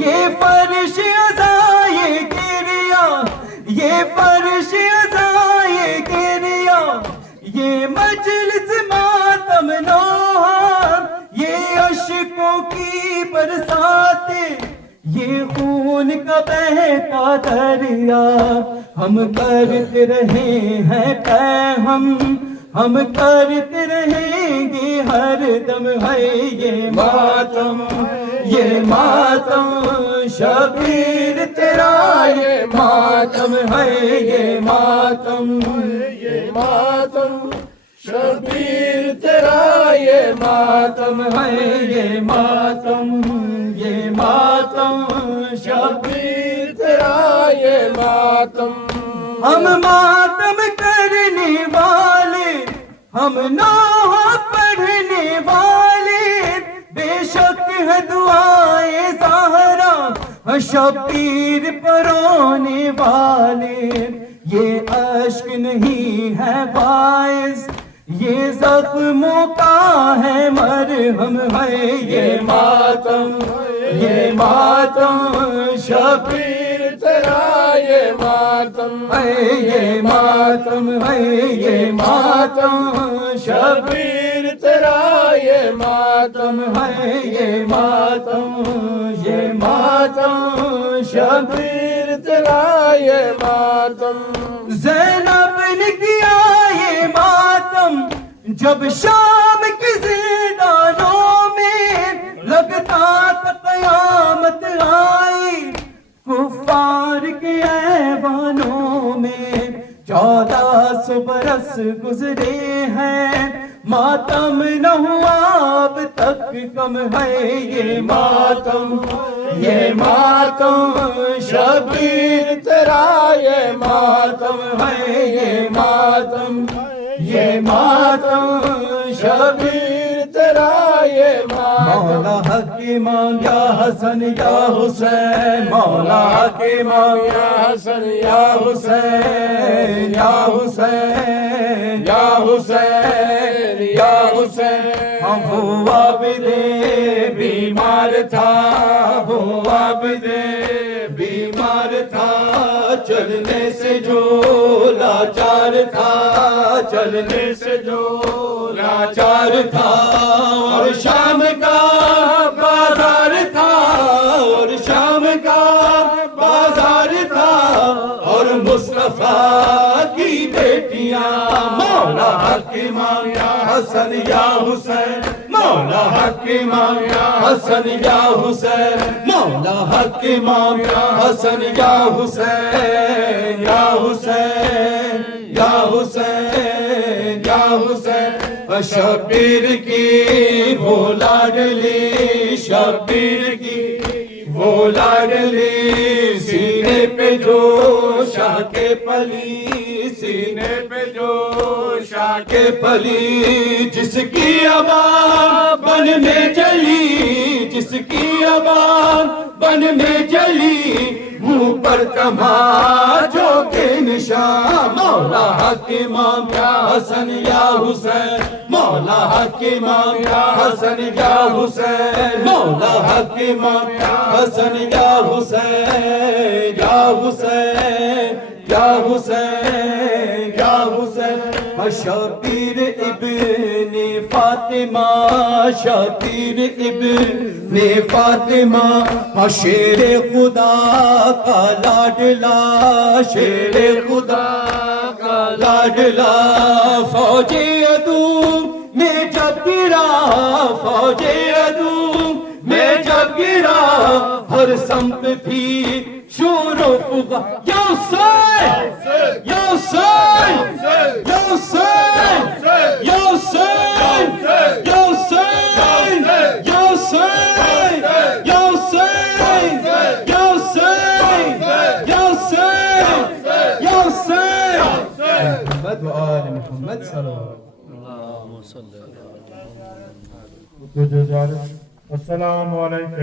یہ فرش عزائے گریا، یہ فرش عزائے گریا، یہ مجلس ماتم نوحہ، یہ اشکوں کی برساتیں، یہ خون کا بہتا دریا، ہم کرتے رہے ہیں ہم کرتے رہیں گے ہر دم ہے یہ ماتم، یہ ماتم شبیر تیرا یہ ماتم ہے، یہ ماتم، یہ ماتم شبیر تیرا یہ ماتم ہے، یہ ماتم، یہ ماتم شبیر تیرا یہ ماتم ہم ماتم کرنے والے، ہم نوح پڑھنے والے، بے شک ہے دعائے زہرا شبیر پر رونے والے، یہ اشک نہیں ہے باعث یہ زخموں کا ہے مرہم ہے یہ ماتم، یہ ماتم شبیر تیرا یہ ماتم ہے، یہ ماتم ہے، یہ ماتم شبیر تیرا یہ ماتم ہے، یہ ماتم، یہ ماتم شبیر تیرا یہ ماتم زینب نے کیا یہ ماتم جب شام کے زندانوں میں لگتا تھا قیامت آئی، کفار کے ایوانوں میں 1400 برس گزرے ہیں ماتم نہ ہوا اب تک کم ہے یہ ماتم شبیر تیرا یہ ماتم ہے یہ ماتم شبیر تیرا یہ ماتم مولا حکیمان یا حسن یا حسین مولا حکیمان یا حسن یا حسین یا حسین یا حسین یا حسین وہ عابد بیمار تھا وہ عابد بیمار تھا چلنے سے جو لاچار تھا چلنے سے جو لاچار تھا اور شام کا بازار تھا اور شام کا بازار تھا اور مصطفیٰ کی بیٹیاں مولا حکیمان یا حسن یا حسین مولا حکیمان یا حسن یا حسین مولا حکیمان یا حسن یا حسین یا حسین یا حسین یا حسین شبیر کی وہ لاڈلی شبیر کی وہ لاڈلی سینے پہ جو شاہ کے پلی سینے پہ جو شاہ کے پلی جس کی آواز بن میں چلی جس کی آواز بن میں چلی منہ پر تماچوں کے نشان مولا حکیمان یا حسن یا حسین مولا حکیمان یا حسن یا حسین مولا حکیمان یا حسن یا حسین یا حسین یا حسین یا حسین شبیر ابن فاطمہ شبیر ابن فاطمہ شیر خدا کا لاڈلا شیر خدا کا لاڈلا فوج عدو میں جب گرا فوج عدو میں جب گرا ہر سمت تھی شور و فغاں یا حسین یا حسین یا حسین یا حسین یا حسین یا حسین یا حسین یا حسین یا حسین یا حسین محمد و آل محمد صلی اللہ علیہ وسلم السلام علیکم